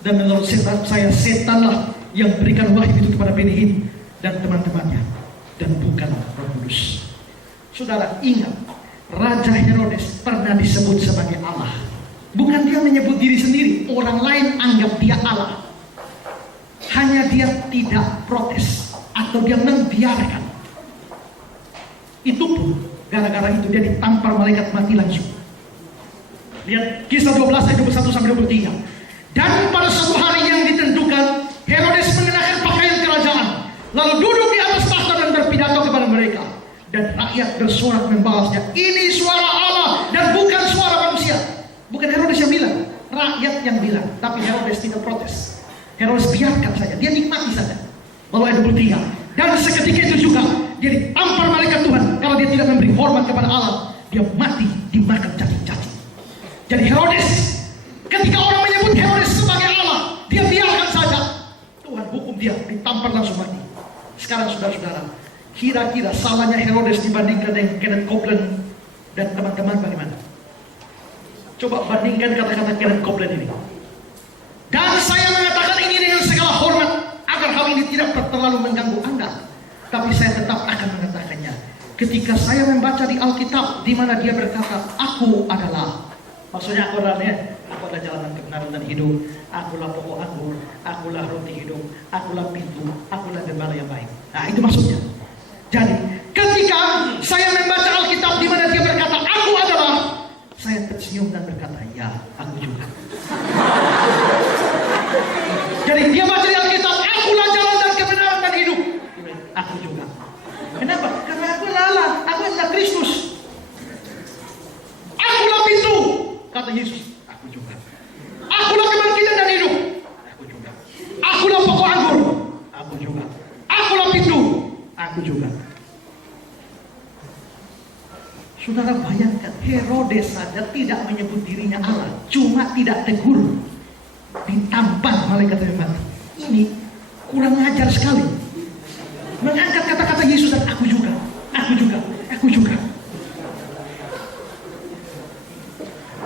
Dan menurut saya, setanlah yang berikan wahyu itu kepada Benny Hinn dan teman-temannya, dan bukan Roh Kudus. Saudara ingat, Raja Herodes pernah disebut sebagai Allah. Bukan dia menyebut diri sendiri, orang lain anggap dia Allah. Hanya dia tidak protes atau dia membiarkan. Itu pun gara-gara itu dia ditampar malaikat mati langsung. Lihat Kisah 12 ayat 21-23. Dan pada suatu hari yang ditentukan, Herodes mengenakan pakaian kerajaan, lalu duduk di atas tahta dan berpidato kepada mereka. Dan rakyat bersorak membalasnya, ini suara Allah dan bukan suara manusia. Bukan Herodes yang bilang, rakyat yang bilang. Tapi Herodes tidak protes. Herodes biarkan saja, dia nikmati saja. Lalu ayat 23, dan seketika itu juga dia ditampar malaikat Tuhan kalau dia tidak memberi hormat kepada Allah. Dia mati dimakan cacing-cacing. Jadi Herodes, ketika orang menyebut Herodes sebagai Allah, dia biarkan saja. Tuhan hukum dia, ditampar langsung mati. Sekarang saudara-saudara, kira-kira salahnya Herodes dibandingkan dengan Kenneth Copeland dan teman-teman bagaimana? Coba bandingkan kata-kata Kenneth Copeland ini. Dan saya mengatakan ini dengan segala hormat, agar hal ini tidak terlalu mengganggu Anda. Tapi saya tetap akan mengatakannya. Ketika saya membaca di Alkitab, di mana dia berkata, aku adalah. Maksudnya aku adalah jalan kebenaran dan hidup. Akulah pokok anggur, akulah roti hidup, akulah pintu, akulah gembala yang baik. Nah itu maksudnya. Jadi ketika saya membaca Alkitab di mana dia berkata, aku adalah, saya tersenyum dan berkata, ya aku juga. Jadi dia baca di Alkitab, akulah jalan dan kebenaran dan hidup. Aku juga. Kenapa? Karena aku adalah Allah, aku adalah Kristus. Akulah pintu, kata Yesus. Aku juga. Akulah kebangkitan dan hidup. Aku juga. Akulah pokok anggur. Aku juga. Akulah pintu. Aku juga. Saudara bayangkan, Herodes saja tidak menyebut dirinya Allah, cuma tidak tegur, ditampar malaikat yang mati. Ini kurang ajar sekali. Mengangkat kata-kata Yesus dan aku juga, aku juga, aku juga.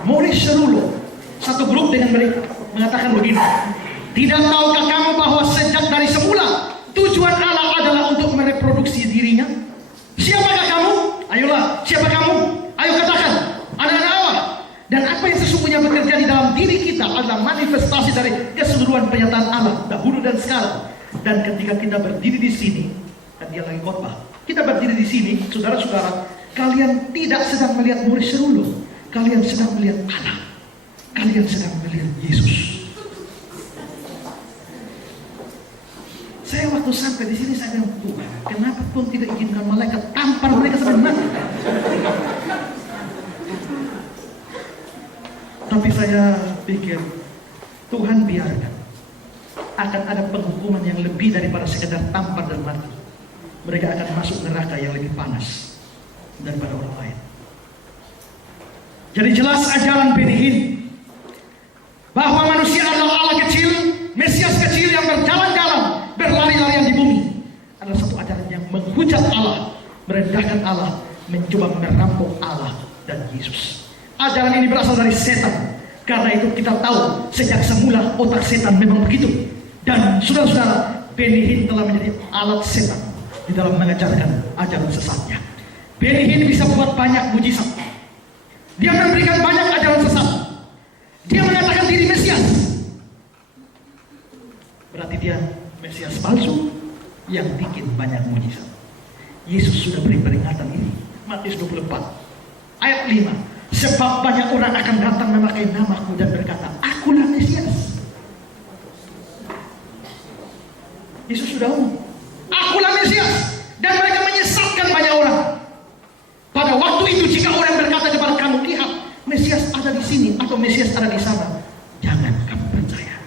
Maurice Cerullo, satu grup dengan mereka, mengatakan begini, tidak tahukah kamu bahwa sejak dari semula tujuan Allah adalah untuk mereproduksi dirinya? Siapakah kamu? Ayolah, siapa kamu? Ayo katakan, anak-anak Allah. Dan apa yang sesungguhnya bekerja di dalam diri kita adalah manifestasi dari keseluruhan pernyataan Allah dahulu dan sekarang. Dan ketika kita berdiri di sini, dan dia lagi khotbah, kita berdiri di sini, saudara-saudara, kalian tidak sedang melihat Maurice Cerullo, kalian sedang melihat Allah, kalian sedang melihat Yesus. Saya waktu sampai di sini saya bilang, Tuhan, kenapa Tuhan tidak izinkan malaikat tampar mereka sampai mati? Tapi saya pikir Tuhan biarkan, akan ada penghukuman yang lebih daripada sekedar tampar dan mati. Mereka akan masuk neraka yang lebih panas daripada orang lain. Jadi jelas ajaran Benny Hinn bahwa manusia adalah Allah kecil, Mesias kecil yang berjalan-jalan, berlari-larian di bumi, adalah satu ajaran yang menghujat Allah, merendahkan Allah, mencoba merampok Allah dan Yesus. Ajaran ini berasal dari setan. Karena itu kita tahu sejak semula otak setan memang begitu. Dan saudara-saudara, Benny Hinn telah menjadi alat setan di dalam mengajarkan ajaran sesatnya. Benny Hinn bisa buat banyak mujizat. Dia memberikan banyak ajaran sesat. Dia mengatakan diri Mesias. Berarti dia Mesias palsu yang bikin banyak mujizat. Yesus sudah beri peringatan ini. Matius 24 ayat 5. Sebab banyak orang akan datang memakai namaku dan berkata, akulah Mesias. Yesus sudah umum, akulah Mesias. Dan mereka menyesatkan banyak orang. Pada waktu itu jika orang berkata kepada kamu, lihat Mesias ada di sini atau Mesias ada di sana, jangan kamu percaya.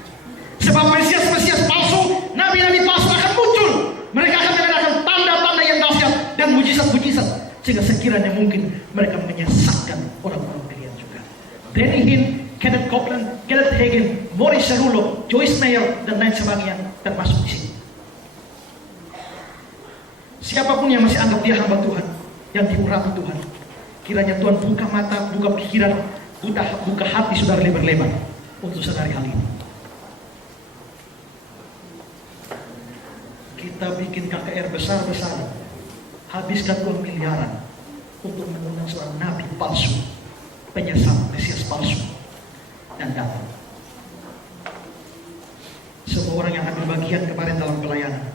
Sebab Mesias palsu, nabi-nabi palsu akan muncul. Mereka akan mengadakan tanda-tanda yang dahsyat dan mujizat-mujizat, sehingga sekiranya mungkin mereka menyesatkan orang-orang pilihan juga. Benny Hinn, Kenneth Copeland, Kenneth Hagin, Maurice Cerullo, Joyce Meyer, dan lain sebagainya termasuk di sini. Siapapun yang masih anggap dia hamba Tuhan, yang diurapi Tuhan, kiranya Tuhan buka mata, buka pikiran, buka hati saudara lebar-lebar untuk sadari hal ini. Kita bikin KKR besar-besaran, habiskan uang miliaran untuk mengundang seorang nabi palsu, penyesat Mesias palsu, dan datang. Semua orang yang ambil bagian kemarin dalam pelayanan,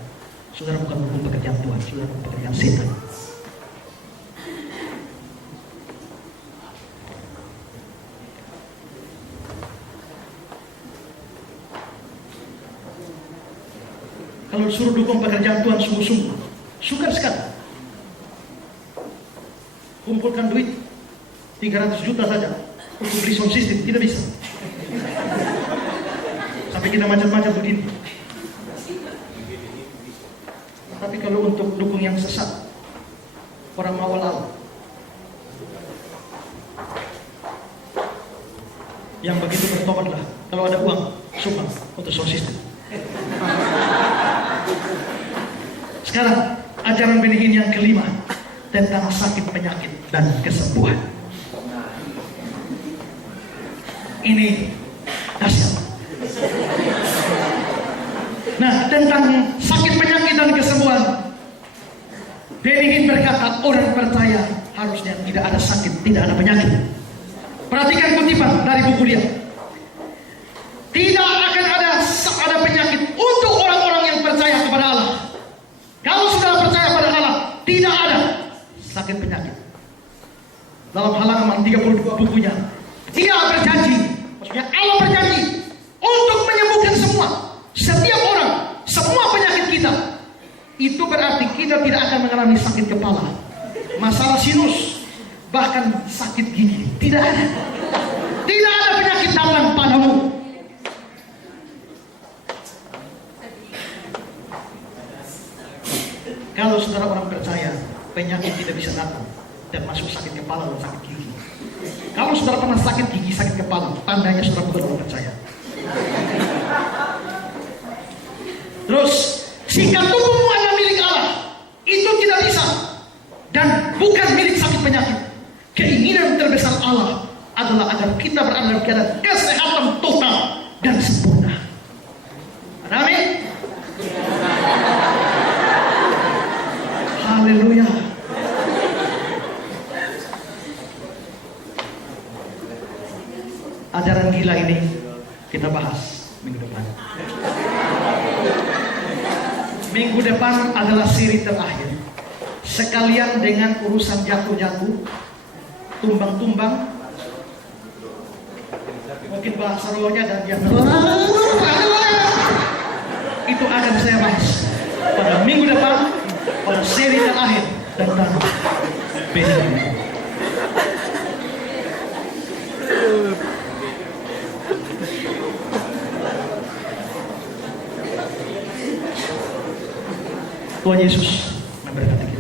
saudara bukan mendukung pekerjaan Tuhan, saudara mendukung pekerjaan setan. Kalau suruh dukung pekerjaan Tuhan sungguh-sungguh, sukar sekali. kumpulkan duit 300 juta saja untuk beli sound system, tidak bisa. Sampai kita macam-macam begini. Tapi kalau untuk dukung yang sesat, orang awal-awal yang begitu bertobatlah, kalau ada uang sumbang untuk sound system. Sekarang ajaran Benihim yang kelima tentang sakit penyakit dan kesembuhan. Ini dahsyat. Nah, tentang sakit penyakit dan kesembuhan, Benihim berkata orang percaya harusnya tidak ada sakit, tidak ada penyakit. Perhatikan kutipan dari buku dia. Tidak akan ada penyakit untuk orang-orang yang percaya kepada Allah. Kalau sudah percaya pada Allah, tidak ada sakit penyakit. Dalam halaman 32 bukunya, dia berjanji, maksudnya Allah berjanji untuk menyembuhkan semua, setiap orang, semua penyakit kita. Itu berarti kita tidak akan mengalami sakit kepala, masalah sinus, bahkan sakit gigi. Tidak ada. Tidak ada penyakit datang padamu. Kalau saudara orang percaya, penyakit tidak bisa datang, termasuk sakit kepala dan sakit gigi. Kalau saudara pernah sakit gigi, sakit kepala, tandanya saudara bukan orang percaya. Terus, sikap tubuhmu adalah milik Allah. Itu tidak bisa. Dan bukan milik sakit penyakit. Keinginan terbesar Allah adalah agar kita berada dalam keadaan kesehatan total dan sempurna. Amin. Haleluya. Ajaran gila ini kita bahas minggu depan. Minggu depan adalah seri terakhir. Sekalian dengan urusan jatuh-jatuh, tumbang-tumbang, mungkin bahasa rohnya dan dia itu akan saya bahas pada minggu depan, pada seri terakhir tentang Benihim. Tuhan Yesus memberkati kita.